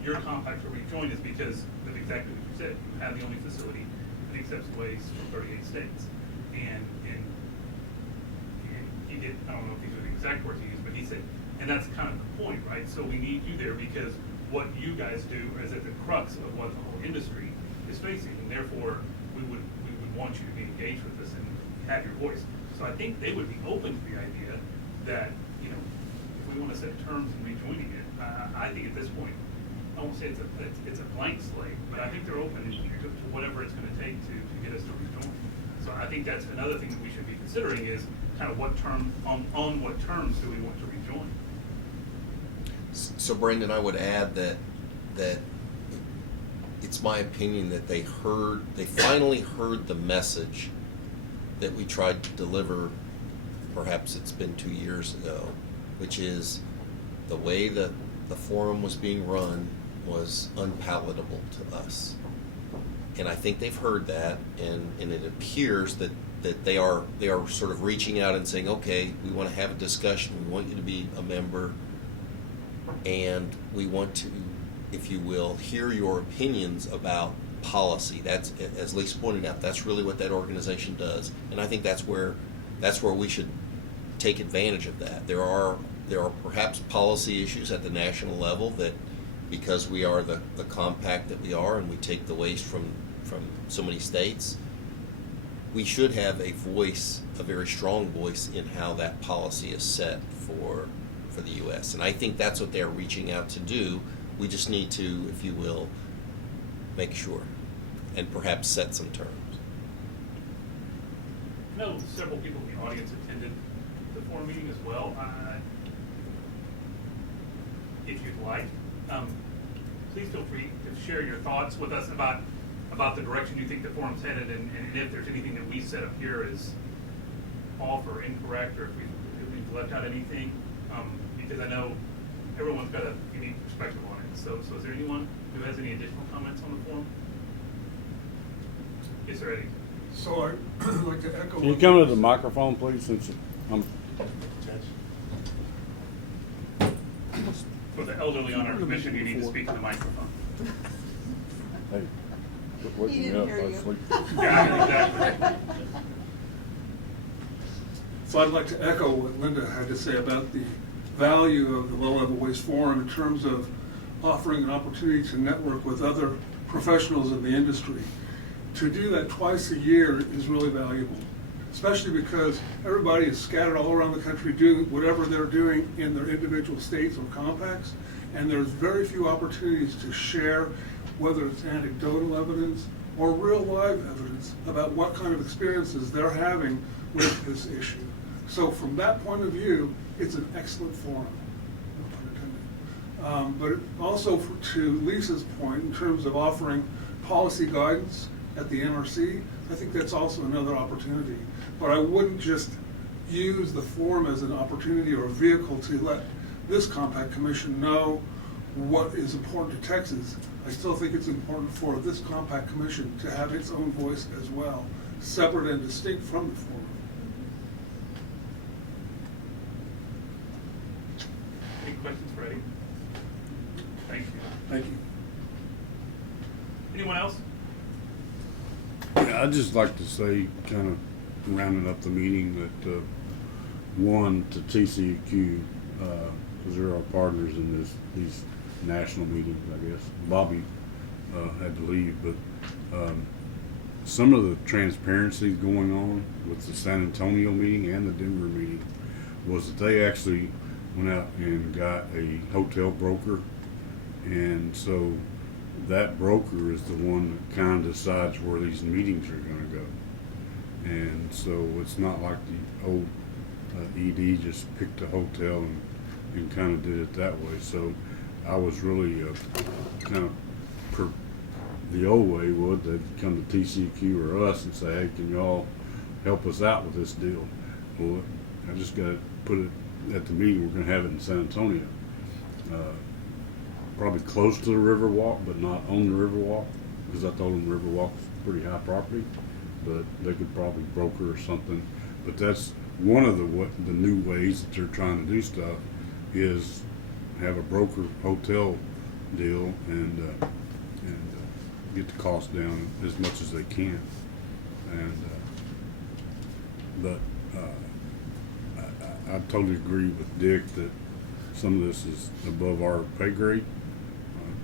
your compact to rejoin is because of exactly what you said. You have the only facility that accepts waste from 38 states. And he did, I don't know if these are the exact words he used, but he said, and that's kind of the point, right? So we need you there because what you guys do is at the crux of what the whole industry is facing, and therefore we would want you to be engaged with us and have your voice. So I think they would be open to the idea that, you know, if we want to set terms in rejoining it, I think at this point, I won't say it's a blank slate, but I think they're open to whatever it's going to take to get us to rejoin. So I think that's another thing that we should be considering is kind of what term, on what terms do we want to rejoin? So Brendan, I would add that it's my opinion that they finally heard the message that we tried to deliver, perhaps it's been 2 years ago, which is the way the forum was being run was unpalatable to us. And I think they've heard that, and it appears that they are sort of reaching out and saying, okay, we want to have a discussion, we want you to be a member, and we want to, if you will, hear your opinions about policy. That's, as Lisa pointed out, that's really what that organization does, and I think that's where we should take advantage of that. There are perhaps policy issues at the national level that, because we are the compact that we are and we take the waste from so many states, we should have a voice, a very strong voice in how that policy is set for the U.S. And I think that's what they're reaching out to do. We just need to, if you will, make sure and perhaps set some terms. I know several people in the audience attended the forum meeting as well. If you'd like, please feel free to share your thoughts with us about the direction you think the forum's headed, and if there's anything that we set up here is off or incorrect, or if we've left out anything, because I know everyone's got a unique perspective on it. So is there anyone who has any additional comments on the forum? Yes, sir, Eddie. So I'd like to echo. Can you come to the microphone, please, since I'm... For the elderly on our commission, you need to speak to the microphone. Hey, quit waking me up, I was asleep. Yeah, exactly. So I'd like to echo what Linda had to say about the value of the low-level waste forum in terms of offering an opportunity to network with other professionals in the industry. To do that twice a year is really valuable, especially because everybody is scattered all around the country doing whatever they're doing in their individual states or compacts, and there's very few opportunities to share, whether it's anecdotal evidence or real live evidence about what kind of experiences they're having with this issue. So from that point of view, it's an excellent forum, no pun intended. But also to Lisa's point, in terms of offering policy guidance at the NRC, I think that's also another opportunity. But I wouldn't just use the forum as an opportunity or a vehicle to let this compact commission know what is important to Texas. I still think it's important for this compact commission to have its own voice as well, separate and distinct from the forum. Any questions for Eddie? Thank you. Thank you. Anyone else? Yeah, I'd just like to say, kind of rounding up the meeting, that one, to TCEQ, because they're our partners in these national meetings, I guess. Bobby had to leave, but some of the transparency going on with the San Antonio meeting and the Denver meeting was that they actually went out and got a hotel broker, and so that broker is the one that kind of decides where these meetings are going to go. And so it's not like the old ED just picked a hotel and kind of did it that way. So I was really kind of the old way would, they'd come to TCQ or us and say, hey, can y'all help us out with this deal? Well, I just got to put it at the meeting. We're going to have it in San Antonio. Probably close to the Riverwalk, but not on the Riverwalk, because I told them Riverwalk's pretty high property, but they could probably broker or something. But that's one of the new ways that they're trying to do stuff, is have a broker hotel deal and get the cost down as much as they can. And I totally agree with Dick that some of this is above our pay grade.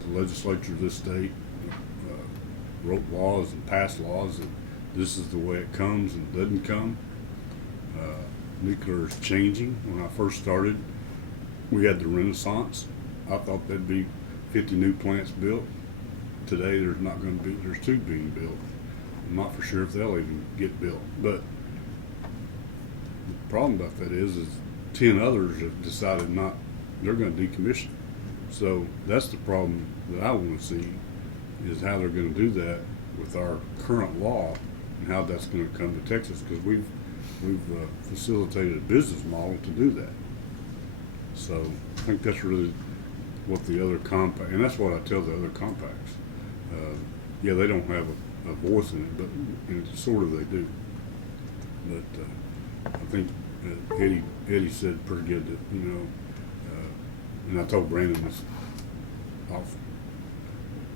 The legislature of this state wrote laws and passed laws that this is the way it comes and doesn't come. Nuclear is changing. When I first started, we had the Renaissance. I thought there'd be 50 new plants built. Today there's not going to be, there's 2 being built. I'm not for sure if they'll even get built. But the problem about that is 10 others have decided they're going to decommission. So that's the problem that I want to see, is how they're going to do that with our current law and how that's going to come to Texas, because we've facilitated a business model to do that. So I think that's really what the other compact, and that's what I tell the other compacts. Yeah, they don't have a voice in it, but sort of they do. But I think Eddie said pretty good that, and I told Brandon this, I'll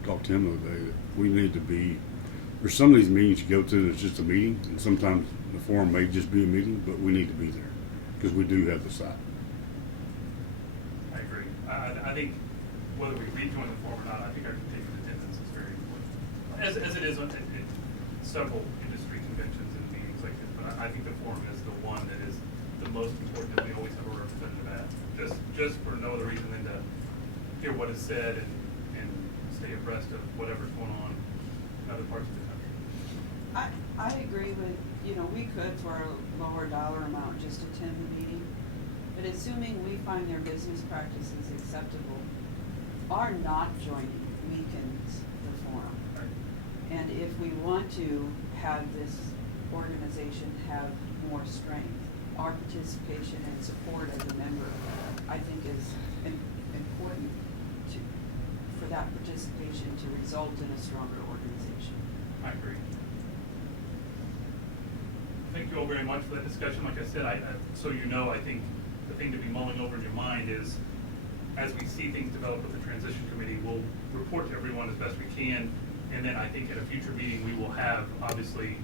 talk to him the other day, that we need to be, there's some of these meetings you go to that's just a meeting, and sometimes the forum may just be a meeting, but we need to be there, because we do have the site. I agree. I think whether we rejoin the forum or not, I think our continued attendance is very important, as it is in several industry conventions and meetings like this. But I think the forum is the one that is the most important, that we always have a representative at, just for no other reason than to hear what is said and stay abreast of whatever's going on in other parts of the country. I agree with, we could for a lower dollar amount just attend the meeting, but assuming we find their business practices acceptable, our not joining weakens the forum. Right. And if we want to have this organization have more strength, our participation and support as a member, I think, is important for that participation to result in a stronger organization. I agree. Thank you all very much for that discussion. Like I said, so you know, I think the thing to be mulling over in your mind is, as we see things develop with the transition committee, we'll report to everyone as best we can, and then I think at a future meeting we will have, obviously,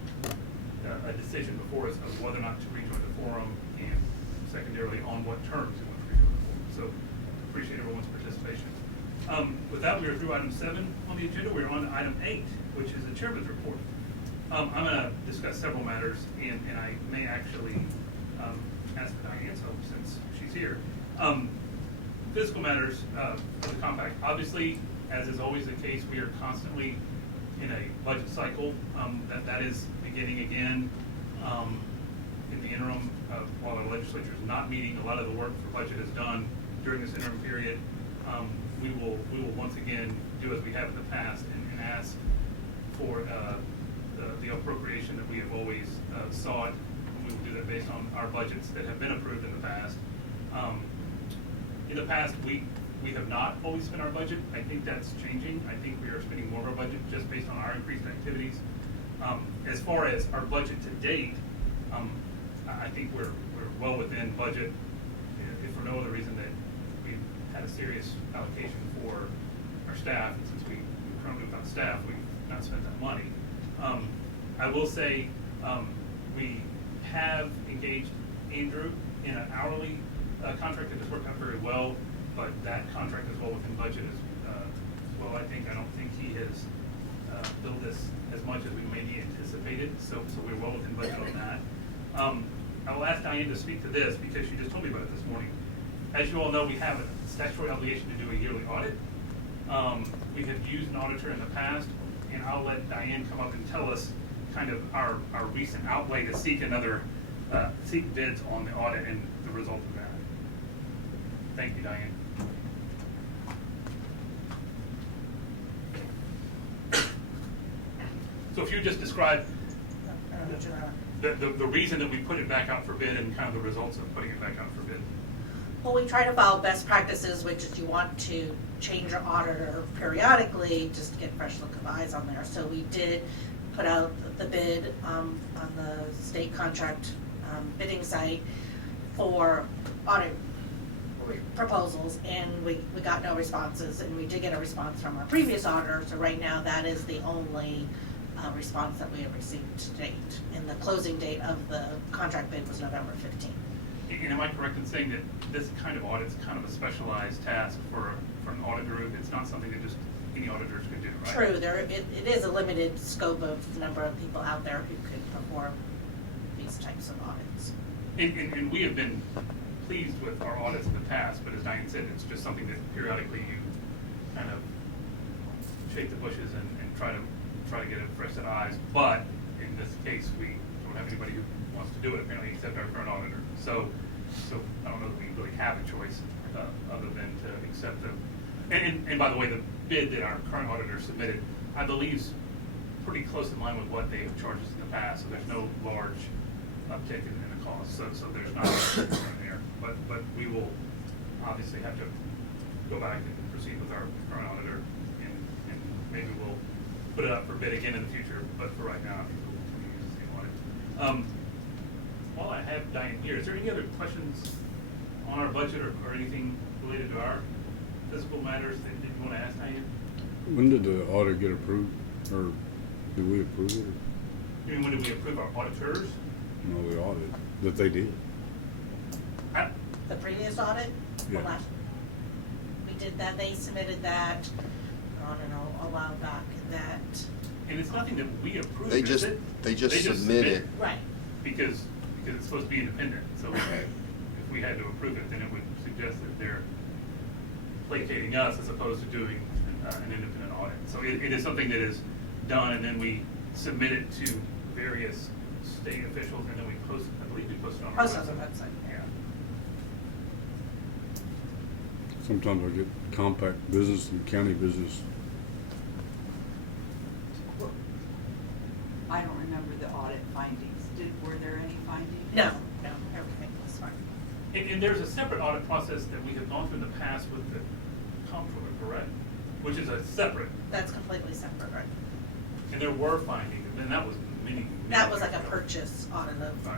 a decision before us of whether or not to rejoin the forum, and secondarily on what terms we want to rejoin the forum. So appreciate everyone's participation. With that, we are through item 7 on the agenda. We're on to item 8, which is the chairman's report. I'm going to discuss several matters, and I may actually ask Diane, so since she's here. Fiscal matters of the compact. Obviously, as is always the case, we are constantly in a budget cycle. That is beginning again in the interim while our legislature is not meeting. A lot of the work for budget is done during this interim period. We will once again do as we have in the past and ask for the appropriation that we have always sought. We will do that based on our budgets that have been approved in the past. In the past, we have not always spent our budget. I think that's changing. I think we are spending more of our budget just based on our increased activities. As far as our budget to date, I think we're well within budget, if for no other reason that we've had a serious allocation for our staff. And since we currently without staff, we've not spent that money. I will say we have engaged Andrew in an hourly contract that has worked out very well, but that contract is well within budget as well. I don't think he has billed this as much as we maybe anticipated, so we're well within budget on that. I will ask Diane to speak to this because she just told me about it this morning. As you all know, we have a statutory obligation to do a yearly audit. We have used an auditor in the past, and I'll let Diane come up and tell us kind of our recent outlay to seek bids on the audit and the result of that. Thank you, Diane. So if you just describe I don't know what you're gonna- the reason that we put it back out for bid and kind of the results of putting it back out for bid. Well, we try to follow best practices, which is you want to change your auditor periodically, just to get fresh look of eyes on there. So we did put out the bid on the state contract bidding site for audit proposals, and we got no responses, and we did get a response from our previous auditor, so right now that is the only response that we have received to date. And the closing date of the contract bid was November 15th. And am I correct in saying that this kind of audit is kind of a specialized task for an audit group? It's not something that just any auditors could do, right? True, it is a limited scope of number of people out there who could perform these types of audits. And we have been pleased with our audits in the past, but as Diane said, it's just something that periodically you kind of shake the bushes and try to get a fresh set of eyes. But in this case, we don't have anybody who wants to do it apparently except our current auditor. So I don't know that we really have a choice other than to accept them. And by the way, the bid that our current auditor submitted, I believe, is pretty close in line with what they have charged us in the past. So there's no large uptick in the cost. So there's not a concern there. But we will obviously have to go back and proceed with our current auditor, and maybe we'll put it up for bid again in the future. But for right now, I think we'll continue to use the same audit. While I have Diane here, is there any other questions on our budget or anything related to our fiscal matters that you want to ask, Diane? When did the audit get approved, or did we approve it? You mean when did we approve our auditors? No, the audit that they did. The previous audit, Yeah. we did that, they submitted that, I don't know, a while back, that, And it's nothing that we approve, They is just- it? they just submit it. right. Because it's supposed to be independent. So if we had to approve it, then it would suggest that they're placating us as opposed to doing an independent audit. So it is something that is done, and then we submit it to various state officials, and then we post, I believe we post it on our website. Post on the website. Yeah. Sometimes I get compact business and county business. I don't remember the audit findings. Were there any findings? No, everything was fine. And there's a separate audit process that we have gone through in the past with the comptroller, correct? Which is a separate, That's completely separate, right? and there were findings, and that was many. That was like years a ago. purchase audit of, Right.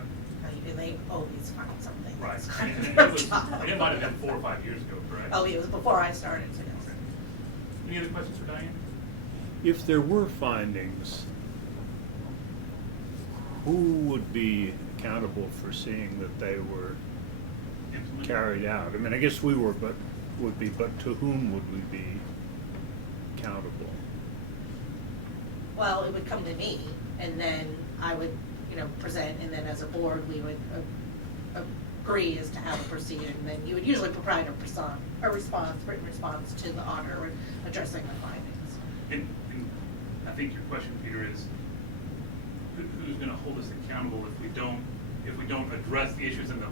and they always find something. Right, that's kind and of it their was, job. and it might have been 4 or 5 years ago, correct? Oh, it was before I started, so yes. Okay. Any other questions for Diane? If there were findings, who would be accountable for seeing that they were Implement? carried out? I mean, I guess we were, but to whom would we be accountable? Well, it would come to me, and then I would, present, and then as a board, we would agree as to how to proceed, and then you would usually provide a written response to the auditor addressing the findings. And I think your question, Peter, is who's going to hold us accountable if we don't address the issues in the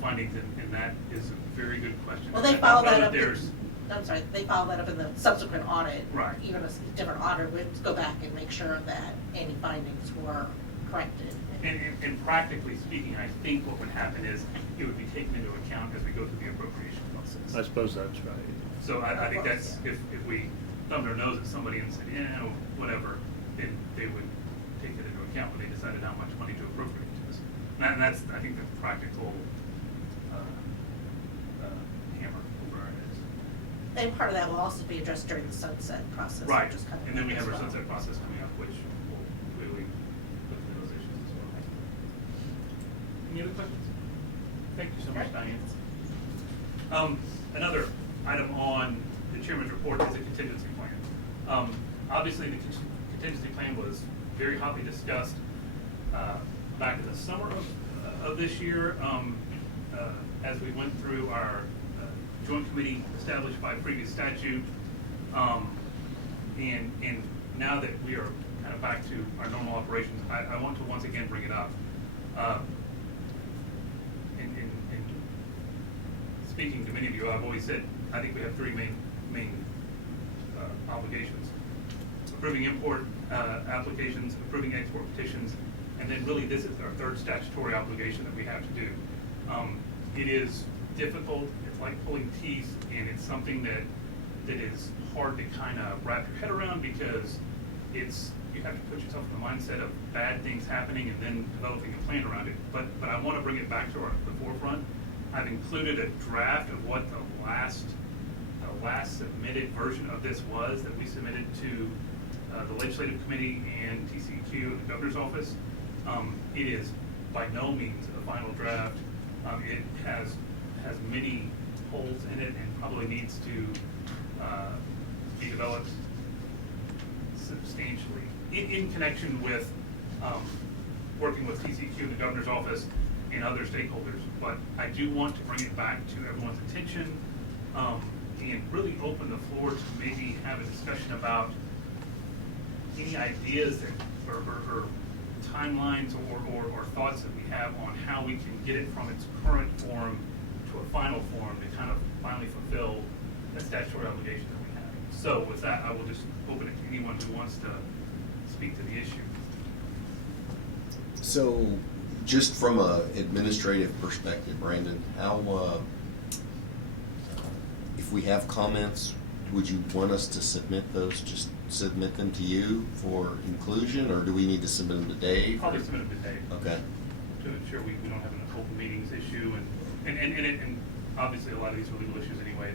findings, and that is a very good question. Well, they I follow know that up. there's- I'm sorry, they follow that up in the subsequent audit. Right. Even a different auditor would go back and make sure that any findings were corrected. And practically speaking, I think what would happen is it would be taken into account as we go through the appropriation process. I suppose that's right. So I think Of course, that's, if we thumbed our nose at somebody and said, yeah, whatever, then they would take it into account when they decided how much money to appropriate to us. And that's, I think, the practical hammer over our heads. And part of that will also be addressed during the sunset process. Right, which is coming and then we up have as our well. sunset process coming up, which will clearly look at those issues as well. Any other questions? Thank you so much, Okay. Diane. Another item on the chairman's report is a contingency plan. Obviously, the contingency plan was very hotly discussed back in the summer of this year as we went through our joint committee established by previous statute. And now that we are kind of back to our normal operations, I want to once again bring it up. In speaking to many of you, I've always said, I think we have three main obligations. approving import applications, approving export petitions, and then really this is our third statutory obligation that we have to do. It is difficult, it's like pulling teeth, and it's something that is hard to kind of wrap your head around because you have to put yourself in the mindset of bad things happening and then developing a plan around it. But I want to bring it back to the forefront. I've included a draft of what the last submitted version of this was that we submitted to the Legislative Committee and TCEQ and the Governor's Office. It is by no means a final draft. It has many holes in it and probably needs to be developed substantially in connection with working with TCEQ and the Governor's Office and other stakeholders. But I do want to bring it back to everyone's attention and really open the floor to maybe have a discussion about any ideas that or timelines or thoughts that we have on how we can get it from its current form to a final form to kind of finally fulfill the statutory obligation that we have. So with that, I will just open it to anyone who wants to speak to the issue. So, just from a administrative perspective, Brandon, how, if we have comments, would you want us to submit those, just submit them to you for inclusion, or do we need to submit them to Dave? Probably submit them to Dave. Okay. To ensure we don't have an open meetings issue and obviously a lot of these are legal issues anyway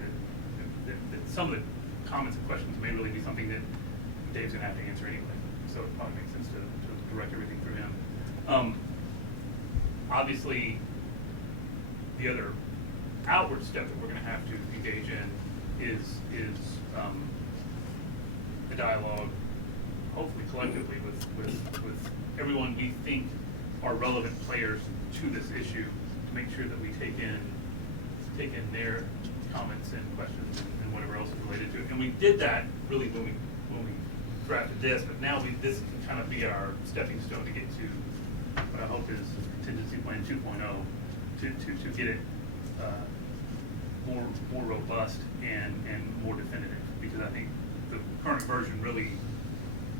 that some of the comments and questions may really be something that Dave's gonna have to answer anyway. So it probably makes sense to direct everything through him. Obviously, the other outward step that we're gonna have to engage in is a dialogue, hopefully collectively with everyone we think are relevant players to this issue to make sure that we take in their comments and questions and whatever else is related to it. And we did that really when we drafted this, but now this can kind of be our stepping stone to get to what I hope is contingency plan 2.0 to get it more robust and more definitive, because I think the current version really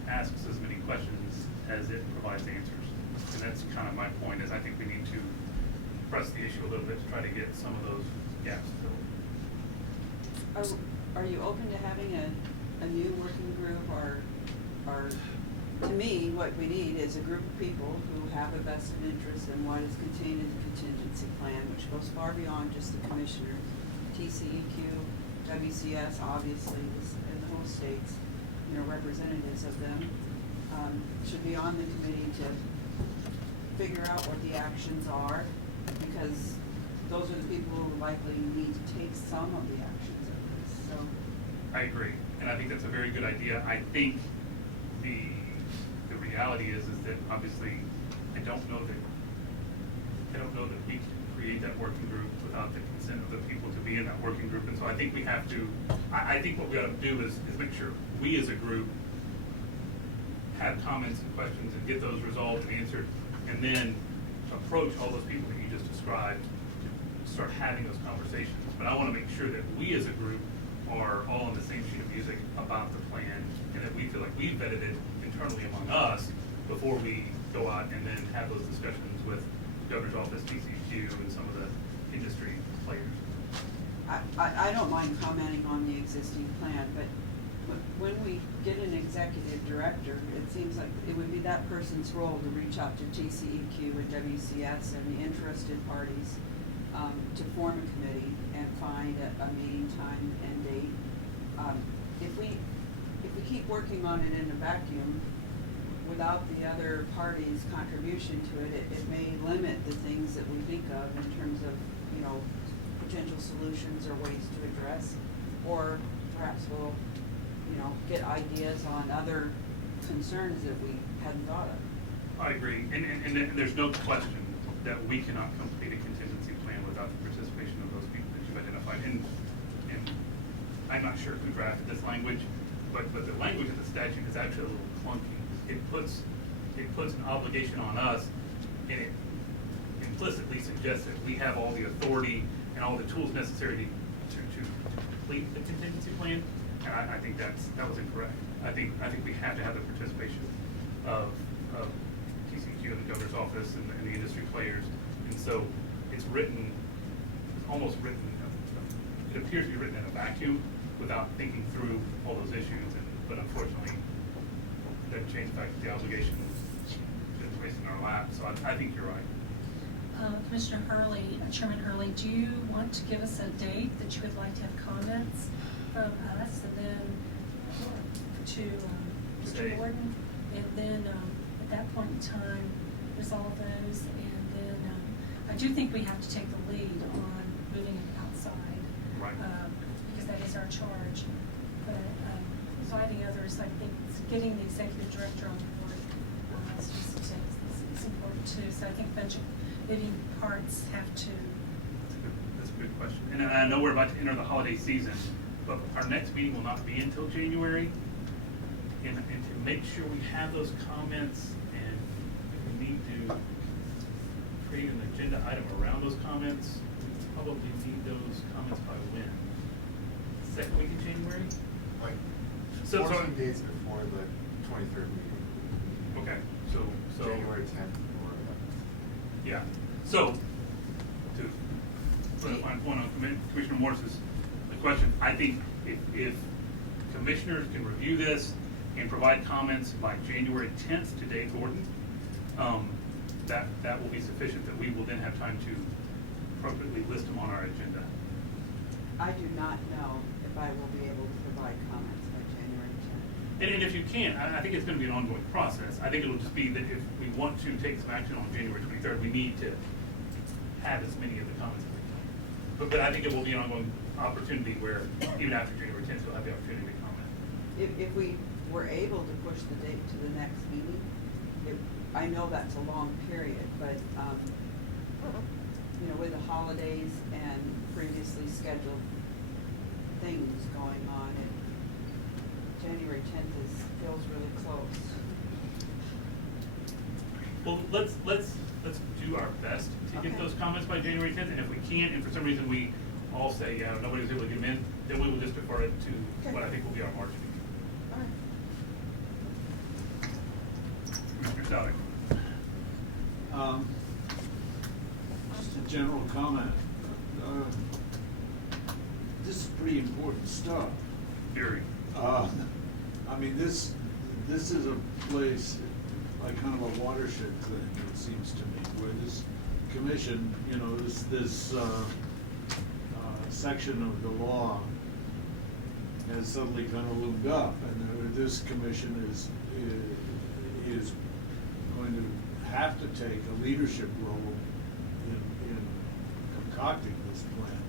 asks as many questions as it provides answers. And that's kind of my point, is I think we need to press the issue a little bit to try to get some of those gaps filled. Are you open to having a new working group, or to me, what we need is a group of people who have a vested interest in what is contained in the contingency plan, which goes far beyond just the commissioners, TCEQ, WCS, obviously, and the whole states, representatives of them, should be on the committee to figure out what the actions are, because those are the people who likely need to take some of the actions of this, so. I agree, and I think that's a very good idea. I think the reality is that obviously I don't know that we can create that working group without the consent of the people to be in that working group. And so I think we have to, I think what we ought to do is make sure we as a group have comments and questions and get those resolved and answered, and then approach all those people that you just described to start having those conversations. But I want to make sure that we as a group are all on the same sheet of music about the plan, and that we feel like we've vetted it internally among us before we go out and then have those discussions with the Governor's Office, TCEQ, and some of the industry players. I don't mind commenting on the existing plan, but when we get an executive director, it seems like it would be that person's role to reach out to TCEQ and WCS and the interested parties to form a committee and find a meeting time and date. If we keep working on it in a vacuum without the other party's contribution to it, it may limit the things that we think of in terms of, potential solutions or ways to address, or perhaps we'll, get ideas on other concerns that we hadn't thought of. I agree, and there's no question that we cannot complete a contingency plan without the participation of those people that you've identified. And I'm not sure who drafted this language, but the language of the statute is actually a little clunky. It puts an obligation on us, and it implicitly suggests that we have all the authority and all the tools necessary to complete the contingency plan. And I think that was incorrect. I think we have to have the participation of TCQ and the governor's office and the industry players. And so it's almost written, it appears to be written in a vacuum without thinking through all those issues. But unfortunately, it doesn't change the fact that the obligation is placed in our lap. So I think you're right. Commissioner Hurley, Chairman Hurley, do you want to give us a date that you would like to have comments from us, and then to Mr. Gordon, and then at that point in time resolve those, and then I do think we have to take the lead on moving it outside, Right. Because that is our charge. But providing others, I think it's getting the executive director on board it's important too. So I think budget moving parts have to. That's a good question. And I know we're about to enter the holiday season, but our next meeting will not be until January. And to make sure we have those comments, and if we need to create an agenda item around those comments, we probably need those comments by when? Second week in January? Like, So- 14 days before the 23rd meeting. Okay, so. January 10th or. Yeah, so, to put a fine point on Commissioner Morris's question, I think if commissioners can review this and provide comments by January 10th to Dave Gordon, that will be sufficient, that we will then have time to appropriately list them on our agenda. I do not know if I will be able to provide comments by January 10th. And if you can, I think it's gonna be an ongoing process. I think it'll just be that if we want to take some action on January 23rd, we need to have as many of the comments as we can. But I think it will be an ongoing opportunity where even after January 10th, we'll have the opportunity to comment. If we were able to push the date to the next meeting, I know that's a long period, but, you know, with the holidays and previously scheduled things going on, January 10th feels really close. Well, let's do our best to get Okay. those comments by January 10th, and if we can't, and for some reason we all say, yeah, nobody was able to get them in, then we will just defer it to Okay. what I think will be our March meeting. All right. Commissioner Southern. Just a general comment. This is pretty important stuff. Very. I mean, this is a place, like kind of a watershed thing, it seems to me, where this commission, you know, this section of the law has suddenly kind of loomed up, and this commission is going to have to take a leadership role in concocting this plan.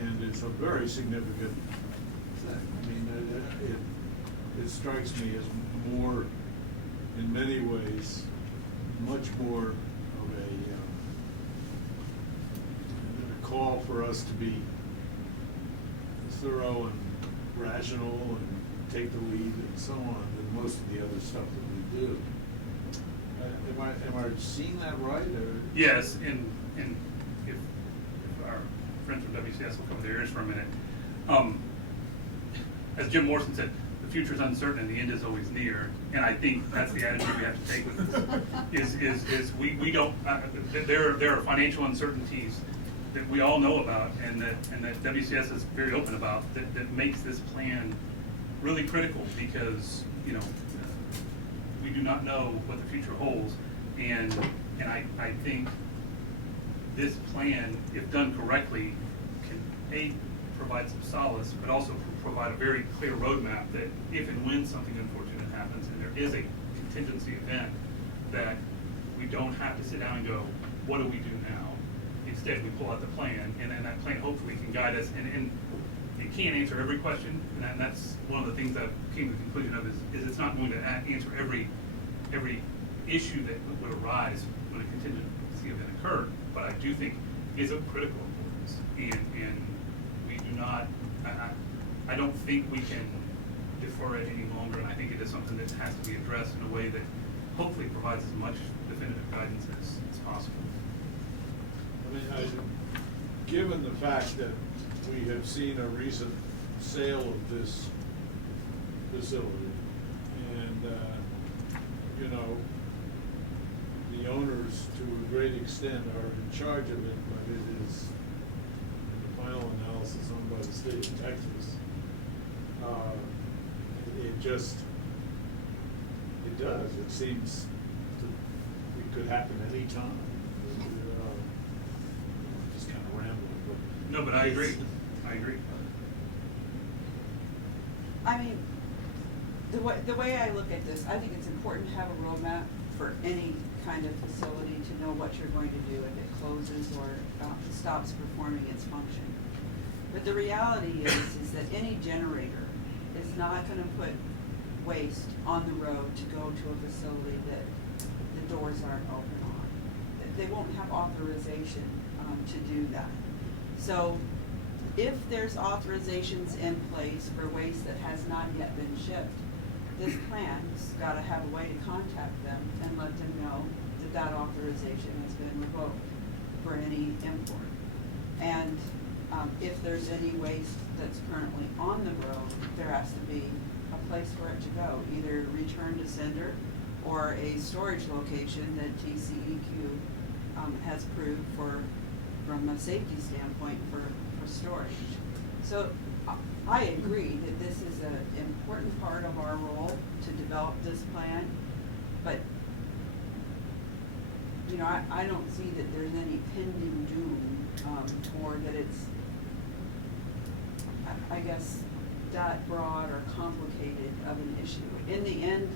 And it's a very significant thing. I mean, it strikes me as more, in many ways, much more of a call for us to be thorough and rational and take the lead and so on than most of the other stuff that we do. Am I seeing that right, or? Yes, and if our friends from WCS will cover their ears for a minute. As Jim Morrison said, the future is uncertain and the end is always near. And I think that's the attitude we have to take with this. Is we don't, there are financial uncertainties that we all know about and that WCS is very open about that makes this plan really critical because, you know, we do not know what the future holds. And I think this plan, if done correctly, can provide some solace, but also provide a very clear roadmap that if and when something unfortunate happens and there is a contingency event, that we don't have to sit down and go, what do we do now? Instead, we pull out the plan, and then that plan hopefully can guide us. And it can't answer every question, and that's one of the things that I came to the conclusion of is it's not going to answer every issue that would arise when a contingency event occurred. But I do think it's of critical importance, and we do not. I don't think we can defer it any longer, and I think it is something that has to be addressed in a way that hopefully provides as much definitive guidance as possible. I mean, given the fact that we have seen a recent sale of this facility. And, you know, the owners, to a great extent, are in charge of it, but it is, in the final analysis, owned by the state of Texas. It just, it does, it seems it could happen any time. Just kind of rambling, but. No, but I agree. I agree. I mean, the way I look at this, I think it's important to have a roadmap for any kind of facility to know what you're going to do if it closes or stops performing its function. But the reality is that any generator is not gonna put waste on the road to go to a facility that the doors aren't open on. They won't have authorization to do that. So if there's authorizations in place for waste that has not yet been shipped, this plan's gotta have a way to contact them and let them know that that authorization has been revoked for any import. And if there's any waste that's currently on the road, there has to be a place for it to go, either return to sender or a storage location that TCEQ has approved from a safety standpoint for storage. So I agree that this is an important part of our role to develop this plan, but you know, I don't see that there's any pending doom, or that it's, I guess, that broad or complicated of an issue. In the end,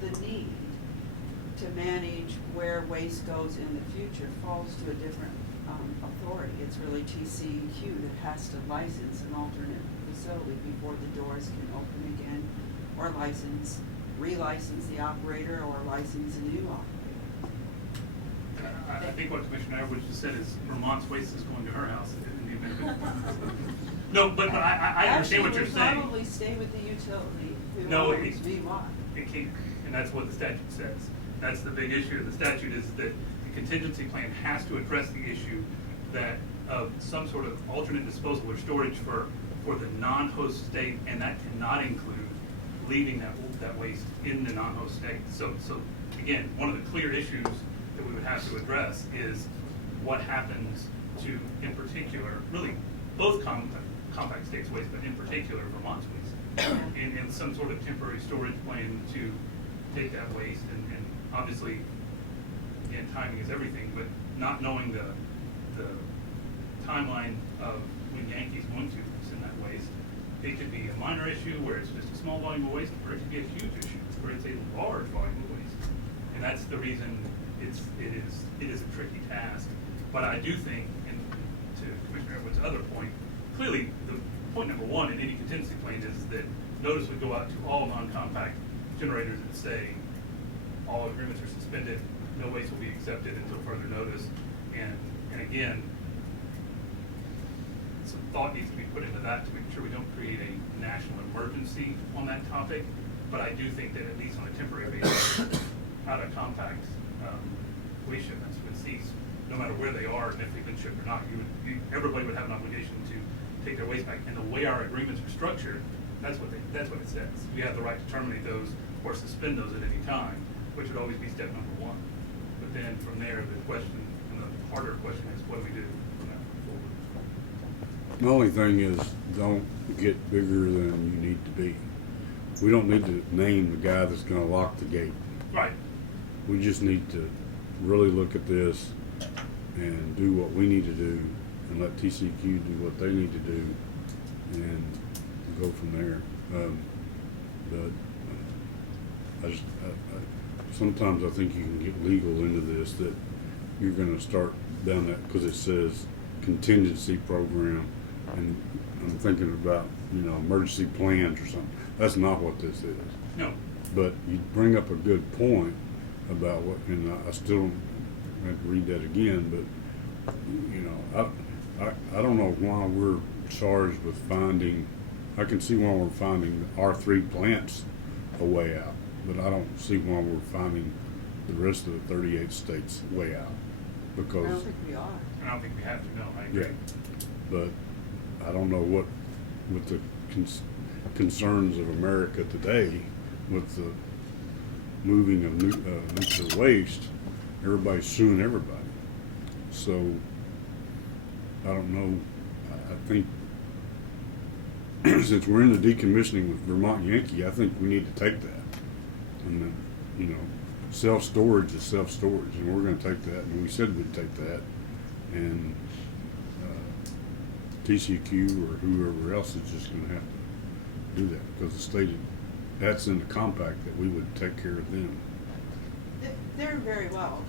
the need to manage where waste goes in the future falls to a different authority. It's really TCEQ that has to license an alternate facility before the doors can open again, or relicense the operator, or license a new operator. I think what Commissioner Edwards just said is Vermont's waste is going to her house in the event of it. No, but I understand what you're saying. Actually, it would probably stay with the utility who No, owns VY. It can't, and that's what the statute says. That's the big issue of the statute, is that the contingency plan has to address the issue that of some sort of alternate disposal or storage for the non-host state, and that cannot include leaving that waste in the non-host state. So again, one of the clear issues that we would have to address is what happens to, in particular, really both compact states waste, but in particular Vermont's waste, in some sort of temporary storage plan to take that waste, and obviously, again, timing is everything, but not knowing the timeline of when Yankee's going to send that waste, it could be a minor issue where it's just a small volume of waste, or it could be a huge issue where it's a large volume of waste. And that's the reason it is a tricky task. But I do think, and to Commissioner Edwards' other point, clearly the point number one in any contingency plan is that notice would go out to all non-compact generators that say all agreements are suspended, no waste will be accepted until further notice. And again, some thought needs to be put into that to make sure we don't create a national emergency on that topic. But I do think that at least on a temporary basis, out of compact waste shipments would cease, no matter where they are and if they've been shipped or not. Everybody would have an obligation to take their waste back. And the way our agreements are structured, that's what it says. We have the right to terminate those or suspend those at any time, which would always be step number one. But then from there, the question, and the harder question is, what do we do from that point forward? The only thing is, don't get bigger than you need to be. We don't need to name the guy that's gonna lock the gate. Right. We just need to really look at this and do what we need to do, and let TCQ do what they need to do, and go from there. But sometimes I think you can get legal into this, that you're gonna start down that, because it says contingency program, and I'm thinking about, emergency plans or something. That's not what this is. No. But you bring up a good point about what, and I still don't have to read that again, but, I don't know why we're charged with finding, I can see why we're finding our 3 plants a way out, but I don't see why we're finding the rest of the 38 states way out, because. I don't think we are. I don't think we have to, no, I agree. Yeah, but I don't know what with the concerns of America today, with the moving of nuclear waste, everybody's suing everybody. So, I don't know, I think, since we're in the decommissioning with Vermont Yankee, I think we need to take that. And then, you know, self-storage is self-storage, and we're gonna take that, and we said we'd take that. And TCQ or whoever else is just gonna have to do that, because the state, that's in the compact that we would take care of them. There very well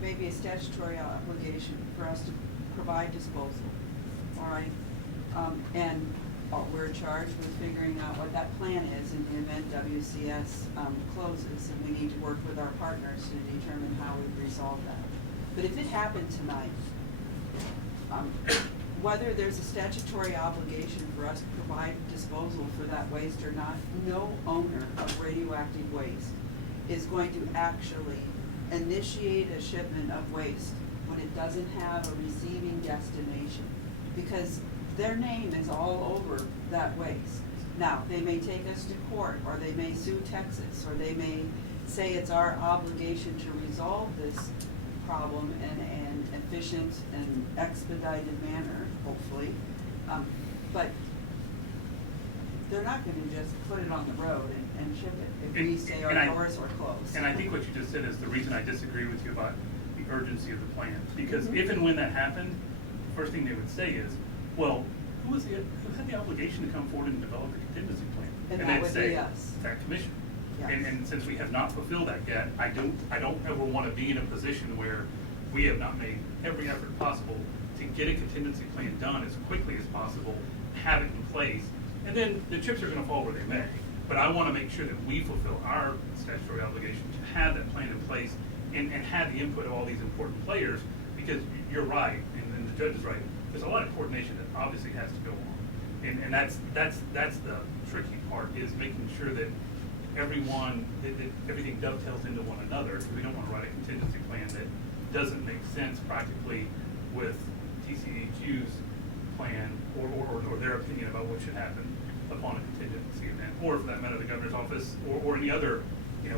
may be a statutory obligation for us to provide disposal, all right? And we're charged with figuring out what that plan is in the event WCS closes, and we need to work with our partners to determine how we resolve that. But if it happened tonight, whether there's a statutory obligation for us to provide disposal for that waste or not, no owner of radioactive waste is going to actually initiate a shipment of waste when it doesn't have a receiving destination, because their name is all over that waste. Now, they may take us to court, or they may sue Texas, or they may say it's our obligation to resolve this problem in an efficient and expedited manner, hopefully. But they're not gonna just put it on the road and ship it if we say our doors are closed. And I think what you just said is the reason I disagree with you about the urgency of the plan. Because if and when that happened, the first thing they would say is, well, who had the obligation to come forward and develop a contingency plan? And that they'd would say, be us. that commission. Yes. And since we have not fulfilled that yet, I don't ever want to be in a position where we have not made every effort possible to get a contingency plan done as quickly as possible, have it in place, and then the chips are going to fall where they may. But I want to make sure that we fulfill our statutory obligation to have that plan in place and have the input of all these important players, because you're right, and the judge is right. There's a lot of coordination that obviously has to go on, and that's the tricky part, is making sure that everyone, that everything dovetails into one another. Because we don't want to write a contingency plan that doesn't make sense practically with TCEQ's plan or their opinion about what should happen upon a contingency event, or for that matter, the governor's office or any other,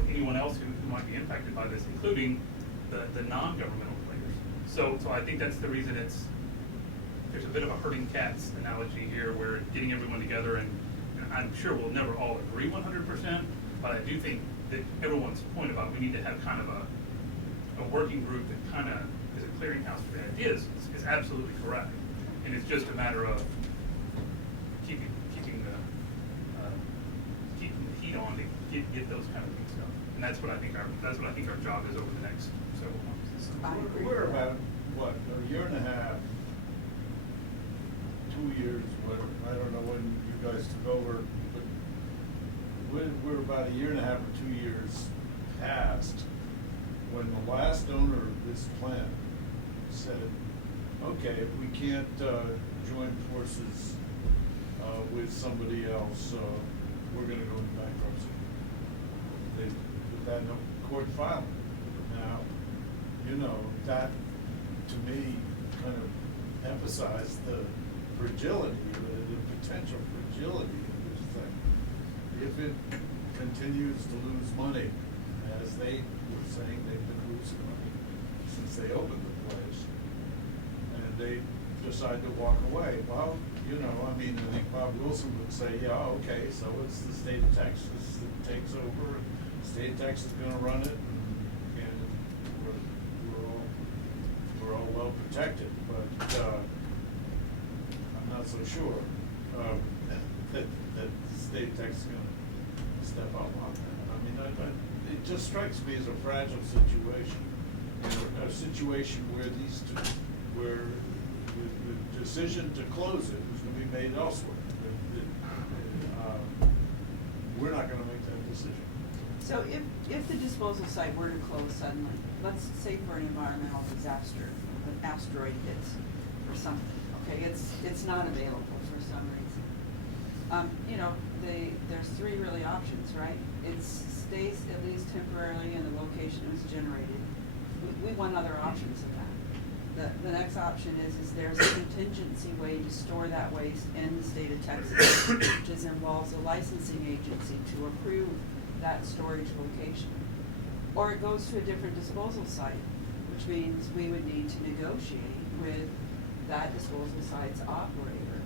anyone else who might be impacted by this, including the non-governmental players. So I think that's the reason there's a bit of a herding cats analogy here, where getting everyone together, and I'm sure we'll never all agree 100%, but I do think that everyone's point about we need to have kind of a working group that kind of is a clearinghouse for the ideas is absolutely correct. And it's just a matter of keeping the heat on to get those kind of things done. And that's what I think our job is over the next several months. We're about, what, a year and a half, 2 years, whatever, I don't know when you guys took over, but we're about a year and a half or 2 years past when the last owner of this plant said, okay, if we can't join forces with somebody else, we're gonna go into bankruptcy. They put that in a court filing. Now, that to me kind of emphasized the fragility, the potential fragility of this thing. If it continues to lose money, as they were saying they've been losing money since they opened the place, and they decide to walk away, well, I think Bob Wilson would say, yeah, okay, so it's the state of Texas that takes over, and the state of Texas is gonna run it, and we're all well protected, but I'm not so sure that the state of Texas is gonna step up on that. It just strikes me as a fragile situation, a situation where where the decision to close it was going to be made elsewhere. We're not going to make that decision. So if the disposal site were to close suddenly, let's say for an environmental disaster, an asteroid hits or something, okay, it's not available for some reason. There's three really options, right? It stays at least temporarily in the location it was generated. We want other options of that. The next option is there's a contingency way to store that waste in the state of Texas, which involves a licensing agency to approve that storage location. Or it goes to a different disposal site, which means we would need to negotiate with that disposal site's operator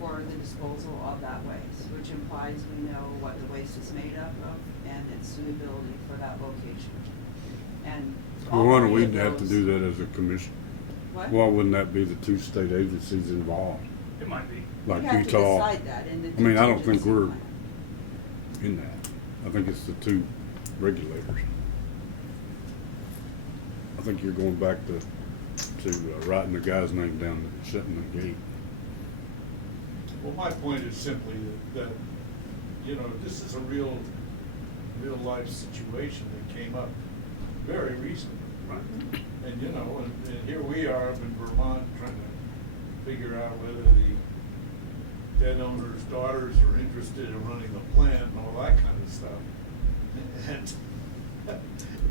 for the disposal of that waste, which implies we know what the waste is made up of and its suitability for that location. And Well, all why don't three we of have to those- do that as a commission? What? Why wouldn't that be the two state agencies involved, It might be. like We have to Utah? decide that in the I mean, I don't think contingency we're plan. in that. I think it's the two regulators. I think you're going back to writing the guy's name down and shutting the gate. Well, my point is simply that, you know, this is a real life situation that came up very recently. Right. And, you know, and here we are up in Vermont trying to figure out whether the dead owner's daughters are interested in running the plant and all that kind of stuff. And,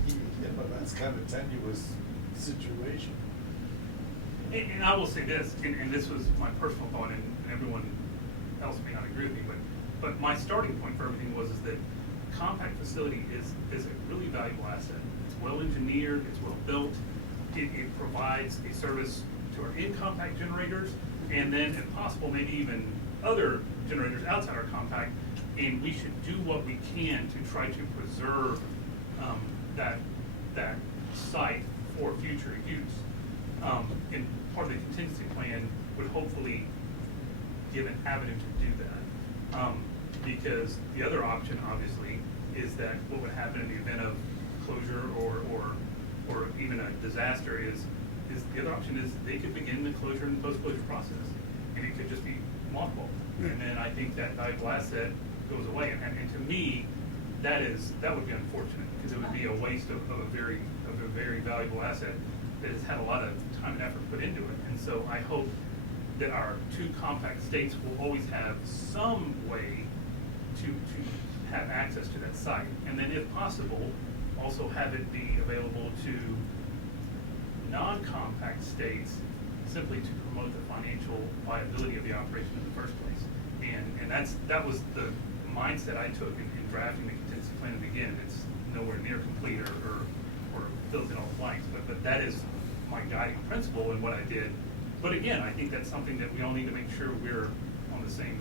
you know, that's kind of tenuous situation. And I will say this, and this was my personal thought, and everyone else may not agree with me, but my starting point for everything was that compact facility is a really valuable asset. It's well engineered, it's well built, it provides a service to our in-compact generators, and then if possible, maybe even other generators outside our compact, and we should do what we can to try to preserve that site for future use. And part of the contingency plan would hopefully give an avenue to do that. Because the other option, obviously, is that what would happen in the event of closure or even a disaster is the other option is they could begin the closure and post-closure process, and it could just be mothballed. Yeah. And then I think that valuable asset goes away. And to me, that would be unfortunate, because it would be a waste of a very valuable asset that has had a lot of time and effort put into it. And so I hope that our two compact states will always have some way to have access to that site. And then if possible, also have it be available to non-compact states, simply to promote the financial viability of the operation in the first place. And that was the mindset I took in drafting the contingency plan to begin. It's nowhere near complete or fills in all the blanks, but that is my guiding principle in what I did. But again, I think that's something that we all need to make sure we're on the same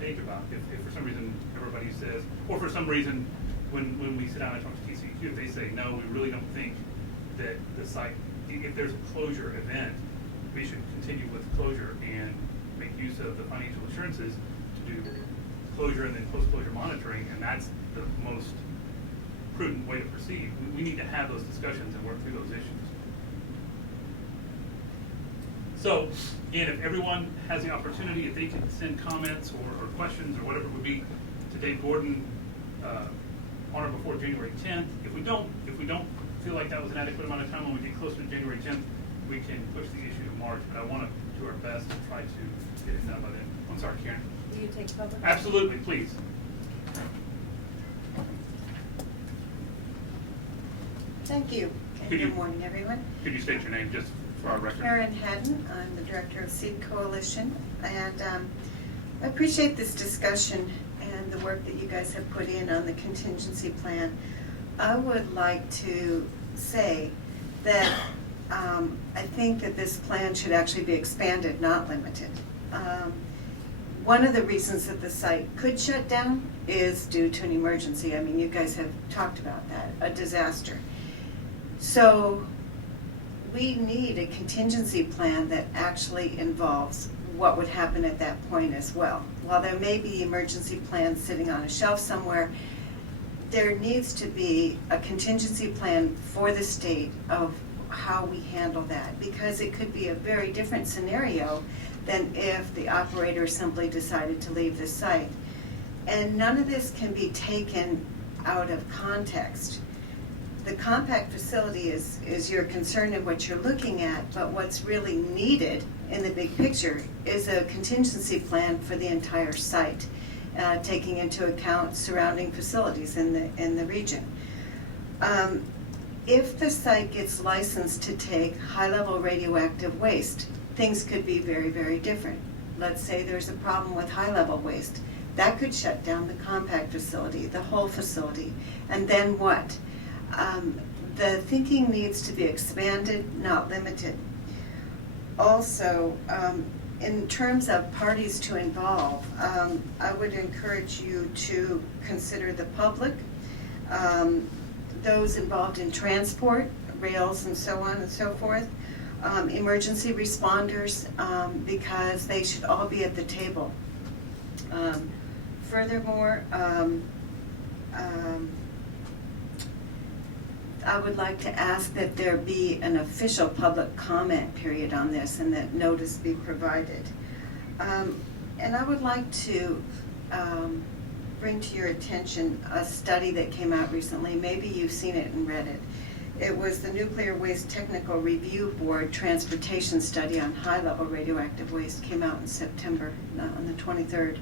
page about. If for some reason everybody says, or for some reason when we sit down and talk to TCEQ, if they say, no, we really don't think that the site, if there's a closure event, we should continue with closure and make use of the financial assurances to do closure and then post-closure monitoring, and that's the most prudent way to proceed. We need to have those discussions and work through those issues. So, again, if everyone has the opportunity, if they can send comments or questions or whatever it would be to Dave Gordon on or before January 10th. If we don't feel like that was an adequate amount of time, when we get closer to January 10th, we can push the issue to March. But I want to do our best to try to get it done by then. I'm sorry, Karen. Do you take public? Absolutely, please. Thank you. Could you- Good morning, everyone. Could you state your name just for our record? Karen Haddon, I'm the Director of Seed Coalition, and I appreciate this discussion and the work that you guys have put in on the contingency plan. I would like to say that I think that this plan should actually be expanded, not limited. One of the reasons that the site could shut down is due to an emergency. I mean, you guys have talked about that, a disaster. So we need a contingency plan that actually involves what would happen at that point as well. While there may be emergency plans sitting on a shelf somewhere, there needs to be a contingency plan for the state of how we handle that, because it could be a very different scenario than if the operator simply decided to leave the site. And none of this can be taken out of context. The compact facility is your concern and what you're looking at, but what's really needed in the big picture is a contingency plan for the entire site, taking into account surrounding facilities in the region. if the site gets licensed to take high-level radioactive waste, things could be very, very different. Let's say there's a problem with high-level waste. That could shut down the compact facility, the whole facility. And then what? The thinking needs to be expanded, not limited. Also, in terms of parties to involve, I would encourage you to consider the public, those involved in transport, rails and so on and so forth, emergency responders, because they should all be at the table. Furthermore, I would like to ask that there be an official public comment period on this and that notice be provided. And I would like to bring to your attention a study that came out recently. Maybe you've seen it and read it. It was the Nuclear Waste Technical Review Board Transportation Study on High-Level Radioactive Waste, came out in September on the 23rd.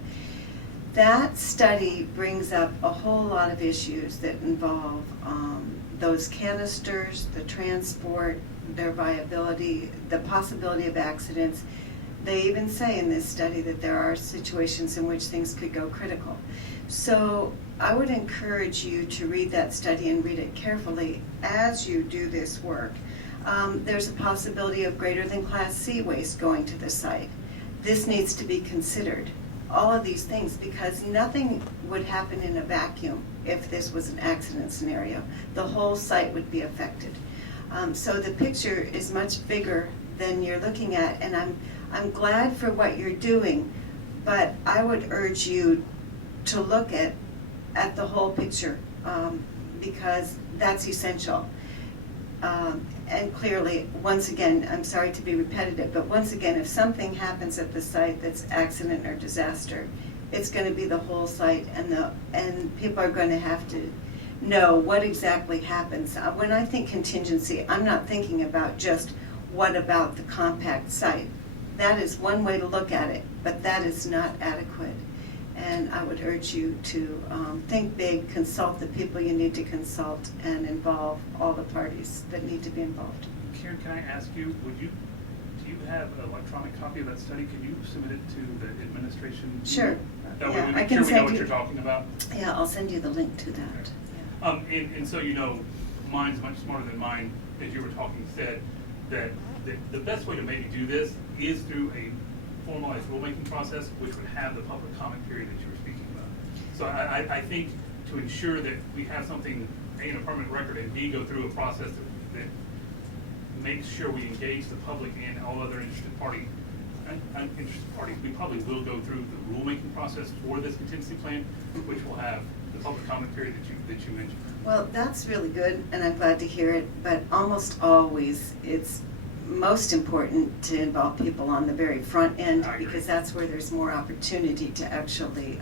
That study brings up a whole lot of issues that involve those canisters, the transport, their viability, the possibility of accidents. They even say in this study that there are situations in which things could go critical. So I would encourage you to read that study and read it carefully as you do this work. There's a possibility of greater than Class C waste going to the site. This needs to be considered. All of these things, because nothing would happen in a vacuum if this was an accident scenario. The whole site would be affected. So the picture is much bigger than you're looking at, and I'm glad for what you're doing, but I would urge you to look at the whole picture, because that's essential. And clearly, once again, I'm sorry to be repetitive, but once again, if something happens at the site that's accident or disaster, it's going to be the whole site, and people are going to have to know what exactly happens. When I think contingency, I'm not thinking about just what about the compact site. That is one way to look at it, but that is not adequate. And I would urge you to think big, consult the people you need to consult, and involve all the parties that need to be involved. Karen, can I ask you, do you have an electronic copy of that study? Can you submit it to the administration? Sure. That way Yeah, we I make can sure we know send what you- you're talking about? Yeah, I'll send you the link to that. Yeah. And so you know, mine's much smarter than mine, as you were talking, said that the best way to maybe do this is through a formalized rulemaking process, which would have the public comment period that you were speaking about. So I think to ensure that we have something, A, in a permanent record, and B, go through a process that makes sure we engage the public and all other interested parties, we probably will go through the rulemaking process for this contingency plan, which will have the public comment period that you mentioned. Well, that's really good, and I'm glad to hear it, but almost always it's most important to involve people on the very front end, I agree. because that's where there's more opportunity to actually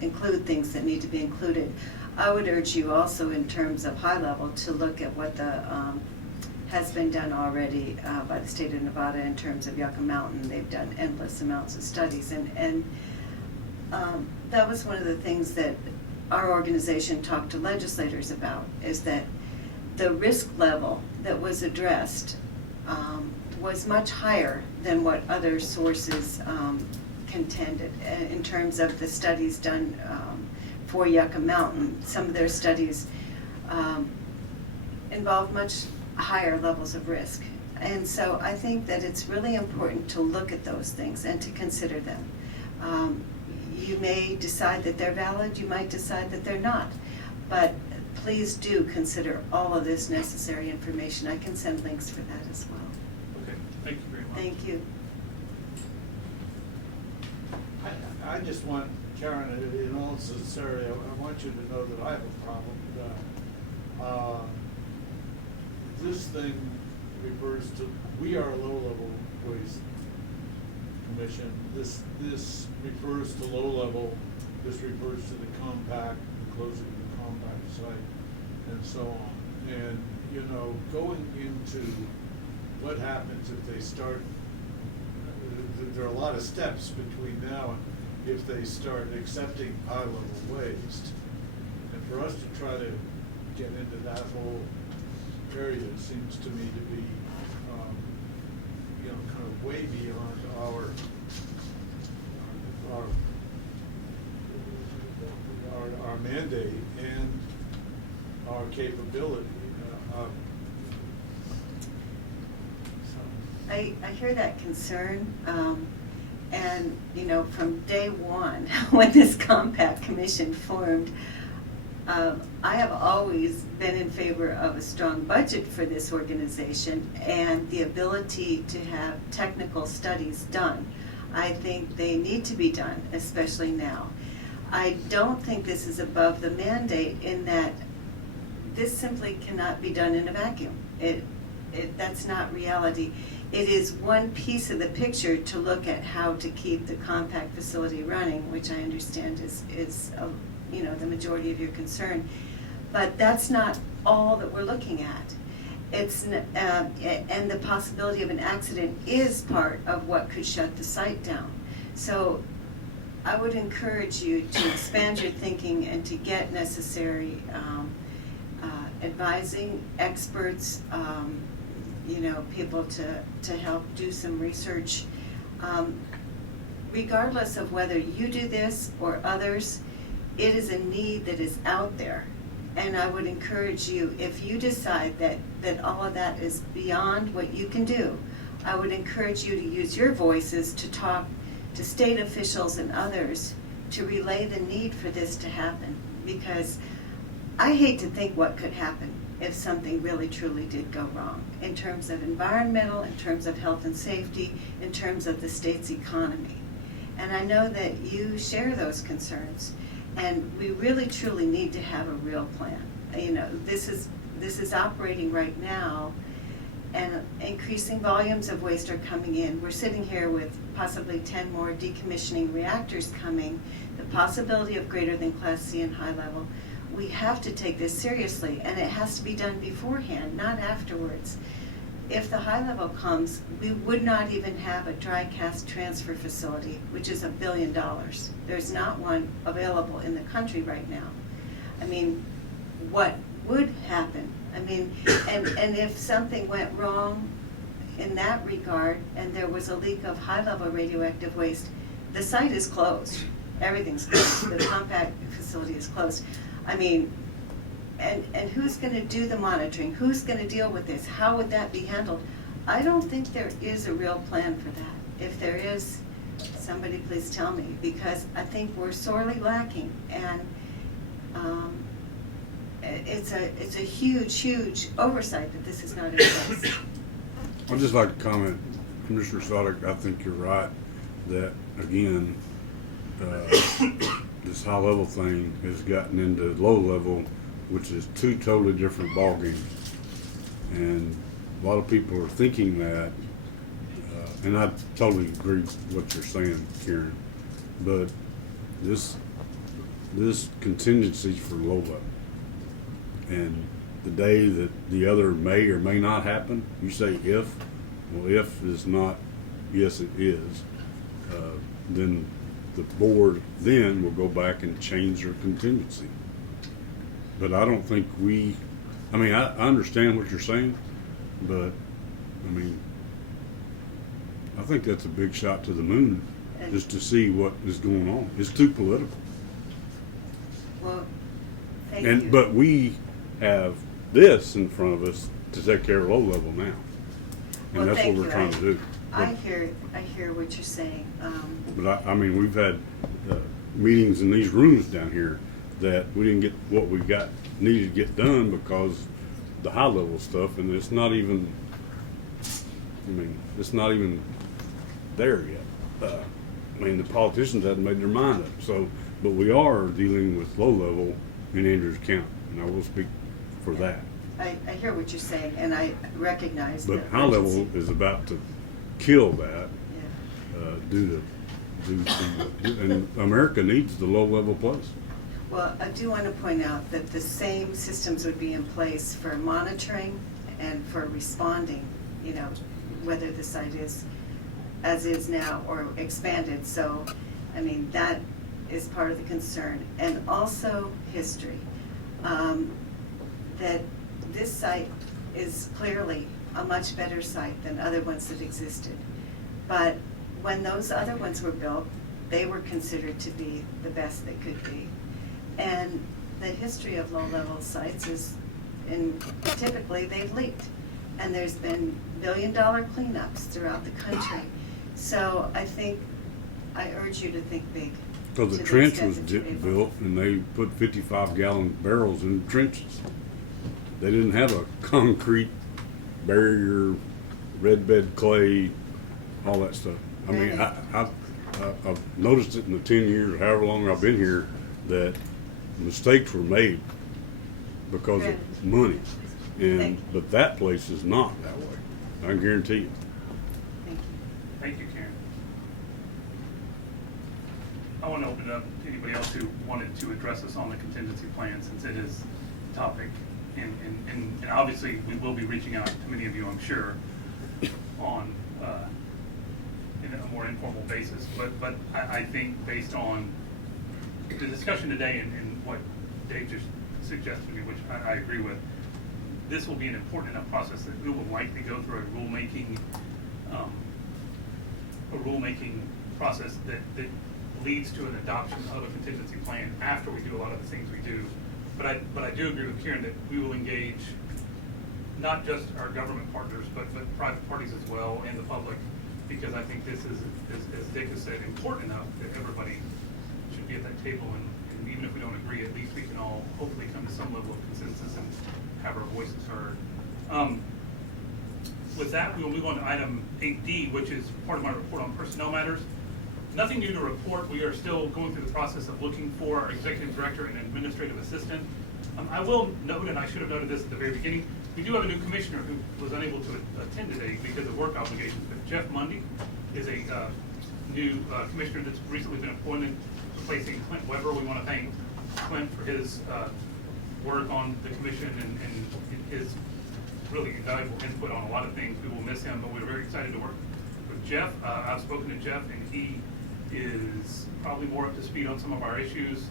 include things that need to be included. I would urge you also, in terms of high level, to look at what has been done already by the state of Nevada in terms of Yucca Mountain. They've done endless amounts of studies, and that was one of the things that our organization talked to legislators about, is that the risk level that was addressed was much higher than what other sources contended in terms of the studies done for Yucca Mountain. Some of their studies involved much higher levels of risk. And so I think that it's really important to look at those things and to consider them. You may decide that they're valid, you might decide that they're not, but please do consider all of this necessary information. I can send links for that as well. Okay, thank you very much. Thank you. I just want, Karen, in all sincerity, I want you to know that I have a problem with that. This thing refers to, we are a low-level waste commission. This refers to low-level, this refers to the compact, the closing of the compact site, and so on. And, you know, going into what happens if they start, there are a lot of steps between now and if they start accepting high-level waste. And for us to try to get into that whole area seems to me to be, you know, kind of way beyond our mandate and our capability. I hear that concern, and, you know, from day one, when this compact commission formed, I have always been in favor of a strong budget for this organization and the ability to have technical studies done. I think they need to be done, especially now. I don't think this is above the mandate in that this simply cannot be done in a vacuum. That's not reality. It is one piece of the picture to look at how to keep the compact facility running, which I understand is you know, the majority of your concern. But that's not all that we're looking at. And the possibility of an accident is part of what could shut the site down. So I would encourage you to expand your thinking and to get necessary advising experts, you know, people to help do some research. Regardless of whether you do this or others, it is a need that is out there. And I would encourage you, if you decide that all of that is beyond what you can do, I would encourage you to use your voices to talk to state officials and others to relay the need for this to happen. Because I hate to think what could happen if something really truly did go wrong, in terms of environmental, in terms of health and safety, in terms of the state's economy. And I know that you share those concerns, and we really truly need to have a real plan. You know, this is operating right now, and increasing volumes of waste are coming in. We're sitting here with possibly 10 more decommissioning reactors coming, the possibility of greater than Class C and high level. We have to take this seriously, and it has to be done beforehand, not afterwards. If the high level comes, we would not even have a dry cast transfer facility, which is $1 billion. There's not one available in the country right now. I mean, what would happen? I mean, and if something went wrong in that regard, and there was a leak of high level radioactive waste, the site is closed. Everything's closed. The compact facility is closed. I mean, and who's going to do the monitoring? Who's going to deal with this? How would that be handled? I don't think there is a real plan for that. If there is, somebody please tell me, because I think we're sorely lacking, and it's a huge oversight that this is not in place. I'd just like to comment, Commissioner Sadek, I think you're right that, again, this high level thing has gotten into low level, which is two totally different ballgames. And a lot of people are thinking that, and I totally agree with what you're saying, Karen, but this contingency for low level. And the day that the other may or may not happen, you say if, well, if is not, yes it is, then the board then will go back and change their contingency. But I don't think I mean, I understand what you're saying, but I mean, I think that's a big shot to the moon, just to see what is going on. It's too political. Well, thank you. But we have this in front of us to take care of low level now. And Well, that's what thank we're you. trying to do. I hear what you're saying. But I mean, we've had meetings in these rooms down here that we didn't get what we needed to get done because the high level stuff, and it's not even, I mean, it's not even there yet. I mean, the politicians haven't made their mind up. So, but we are dealing with low level in Andrews County, and I will speak for that. I hear what you're saying, and I recognize But that. high level is about to kill that Yeah. and America needs the low level place. Well, I do want to point out that the same systems would be in place for monitoring and for responding, you know, whether the site is as is now or expanded. So, I mean, that is part of the concern. And also history. That this site is clearly a much better site than other ones that existed. But when those other ones were built, they were considered to be the best they could be. And the history of low-level sites is, typically they've leaked. And there's been billion-dollar cleanups throughout the country. So I think, I urge you to think big. Because to the trench extent was that you're able. built and they put 55-gallon barrels in the trenches. They didn't have a concrete barrier, red bed clay, all that stuff. I mean, I've noticed it in the 10 years, however long I've been here, that mistakes were made because of money. And but that place is not that way. I can guarantee you. Thank you. Thank you, Karen. I want to open it up to anybody else who wanted to address us on the contingency plan, since it is a topic. And obviously, we will be reaching out to many of you, I'm sure, on in a more informal basis. But I think based on the discussion today and what Dave just suggested to me, which I agree with, this will be an important enough process that we will likely go through a rulemaking process that leads to an adoption of a contingency plan after we do a lot of the things we do. But I do agree with Karen that we will engage not just our government partners, but private parties as well, and the public, because I think this is, as Dick has said, important enough that everybody should be at that table, and even if we don't agree, at least we can all hopefully come to some level of consensus and have our voices heard. With that, we will move on to item 8D, which is part of my report on personnel matters. Nothing new to report. We are still going through the process of looking for our executive director and administrative assistant. I will note, and I should have noted this at the very beginning, we do have a new commissioner who was unable to attend today because of work obligations, but Jeff Mundy is a new commissioner that's recently been appointed, replacing Clint Weber. We want to thank Clint for his work on the commission and his really invaluable input on a lot of things. We will miss him, but we're very excited to work with Jeff. I've spoken to Jeff, and he is probably more up to speed on some of our issues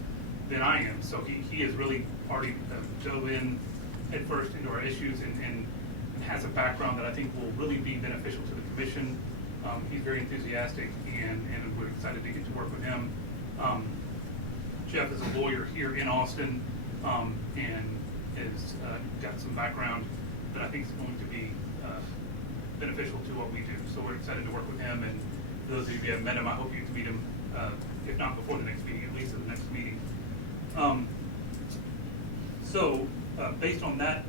than I am. So he has really already dove in head first into our issues and has a background that I think will really be beneficial to the commission. He's very enthusiastic, and we're excited to get to work with him. Jeff is a lawyer here in Austin, and has got some background that I think is going to be beneficial to what we do. So we're excited to work with him, and for those of you who haven't met him, I hope you can meet him, if not before the next meeting, at least at the next meeting. Based on that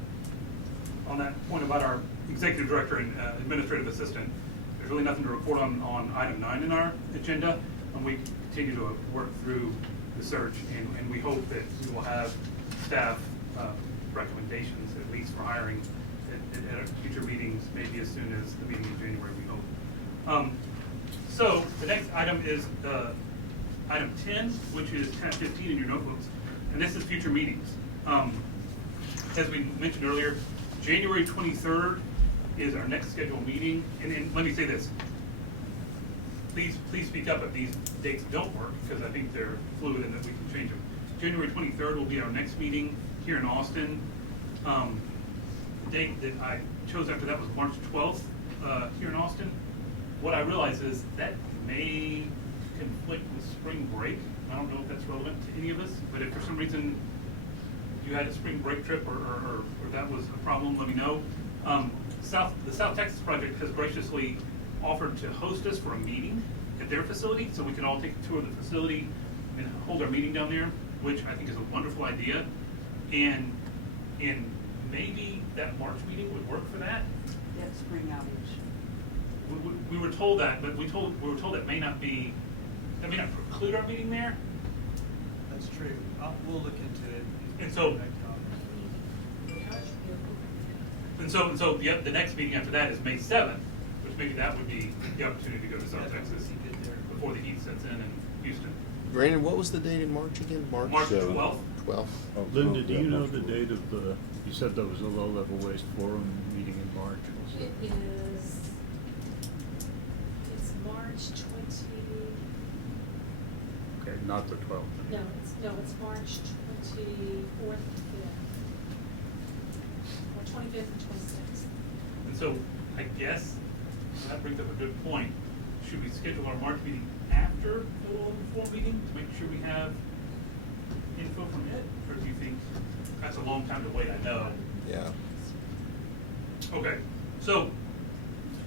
point about our executive director and administrative assistant, there's really nothing to report on item 9 in our agenda, and we continue to work through the search, and we hope that we will have staff recommendations, at least for hiring at our future meetings, maybe as soon as the meeting in January, we hope. So the next item is item 10, which is tab 15 in your notebooks, and this is future meetings. As we mentioned earlier, January 23rd is our next scheduled meeting, and let me say this. Please speak up if these dates don't work, because I think they're fluid and that we can change them. January 23rd will be our next meeting here in Austin. The date that I chose after that was March 12th here in Austin. What I realize is that may conflict with spring break. I don't know if that's relevant to any of us, but if for some reason you had a spring break trip or that was a problem, let me know. The South Texas Project has graciously offered to host us for a meeting at their facility, so we can all take a tour of the facility and hold our meeting down there, which I think is a wonderful idea. And maybe that March meeting would work for that. That spring outage. We were told that, but we were told that may not preclude our meeting there. That's true. We'll look into it. And so the next meeting after that is May 7th, which maybe that would be the opportunity to go to South Texas before the heat sets in Houston. Brandon, what was the date in March again? March 7th. 12th. 12th. Linda, do you know the date of you said there was a low-level waste forum meeting in March? It's March 20. Okay, not the 12th. No, it's March 24th to 5th. or 25th and 26th. And so, I guess, that brings up a good point. Should we schedule our March meeting after the low level 4 meeting to make sure we have info from it? Or do you think, that's a long time to wait, I know. Yeah. Okay, so,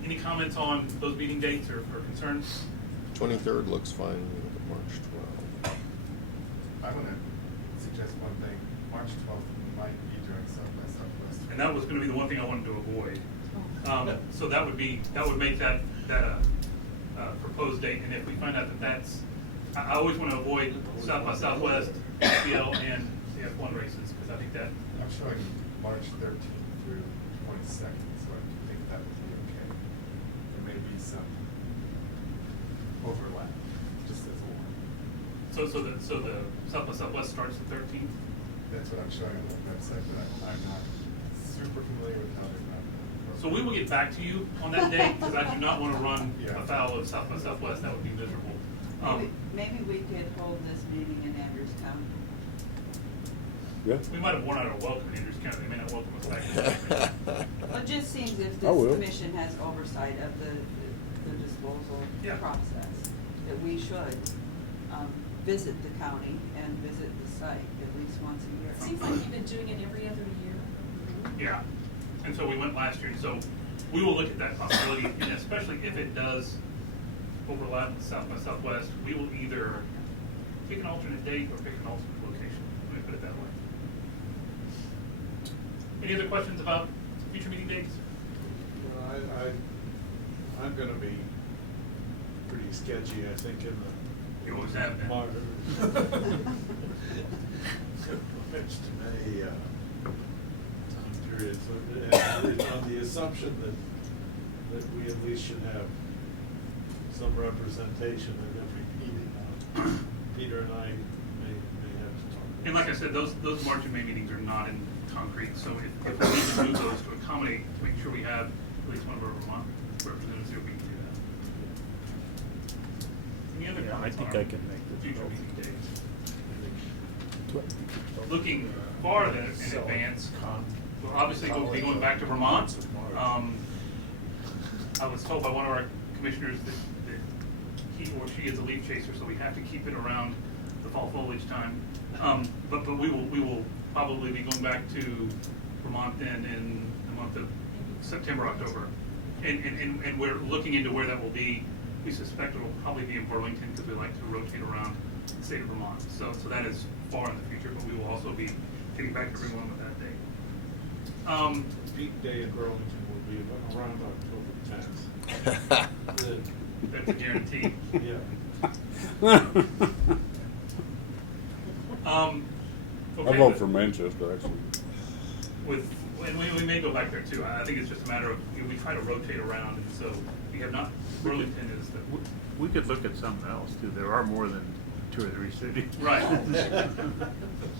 any comments on those meeting dates or concerns? 23rd looks fine. Look at March 12th. I'm gonna suggest one thing. March 12th might be during South by Southwest. And that was gonna be the one thing I wanted to avoid. So that would make that proposed date, and if we find out that that's, I always wanna avoid South by Southwest, SPL, and the F1 races, because I think that, I'm showing March 13th through 22nd, so I think that would be okay. There may be some overlap, just as a warning. so the South by Southwest starts the 13th? That's what I'm showing on the website, but I'm not super familiar with how they run that. So we will get back to you on that date, because I do not want to run Yeah. afoul of South by Southwest, that would be miserable. Maybe we could hold this meeting in Andrewstown. Yeah. We might have worn out our welcome in Andrews County, they may not welcome us back. Well, it just seems if I will. this commission has oversight of the disposal Yeah. process, that we should visit the county and visit the site at least once a year. It seems like you've been doing it every other year. Yeah, and so we went last year, so we will look at that possibility, and especially if it does overlap with South by Southwest, we will either pick an alternate date or pick an alternate location, let me put it that way. Any other questions about future meeting dates? Well, I'm gonna be pretty sketchy, I think, in the. You always have been. March to May, time period, so, and on the assumption that we at least should have some representation at every meeting, Peter and I may have to talk. And like I said, those March and May meetings are not in concrete, so if we need to move those to accommodate, to make sure we have at least one of our Vermont representatives here, we can do that. Any other Yeah, I comments on think our I can make this future vote. meeting dates? Looking farther in advance, we'll obviously be going back to Vermont. I was told by one of our commissioners that he or she is a leaf chaser, so we have to keep it around the fall foliage time. But we will probably be going back to Vermont then in the month of September, October. And we're looking into where that will be. We suspect it will probably be in Burlington, because we like to rotate around the state of Vermont. So that is far in the future, but we will also be getting back to everyone with that date. Peak day in Burlington will be around October 10th. That's a guarantee. Yeah. Okay, I vote but for Manchester, actually. and we may go back there too. I think it's just a matter of, we try to rotate around, and so we have not, Burlington is the. We could look at something else too. There are more than 2 or 3 cities. Right.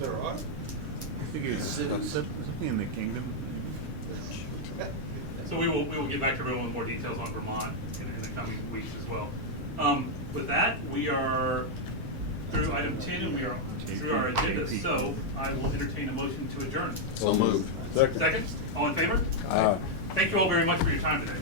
There are. I think it's something in the kingdom. So we will get back to everyone with more details on Vermont in the coming weeks as well. With that, we are through item 10, and we are through our agenda, so I will entertain a motion to adjourn. So moved. Second. Second, all in favor? Aye. Thank you all very much for your time today.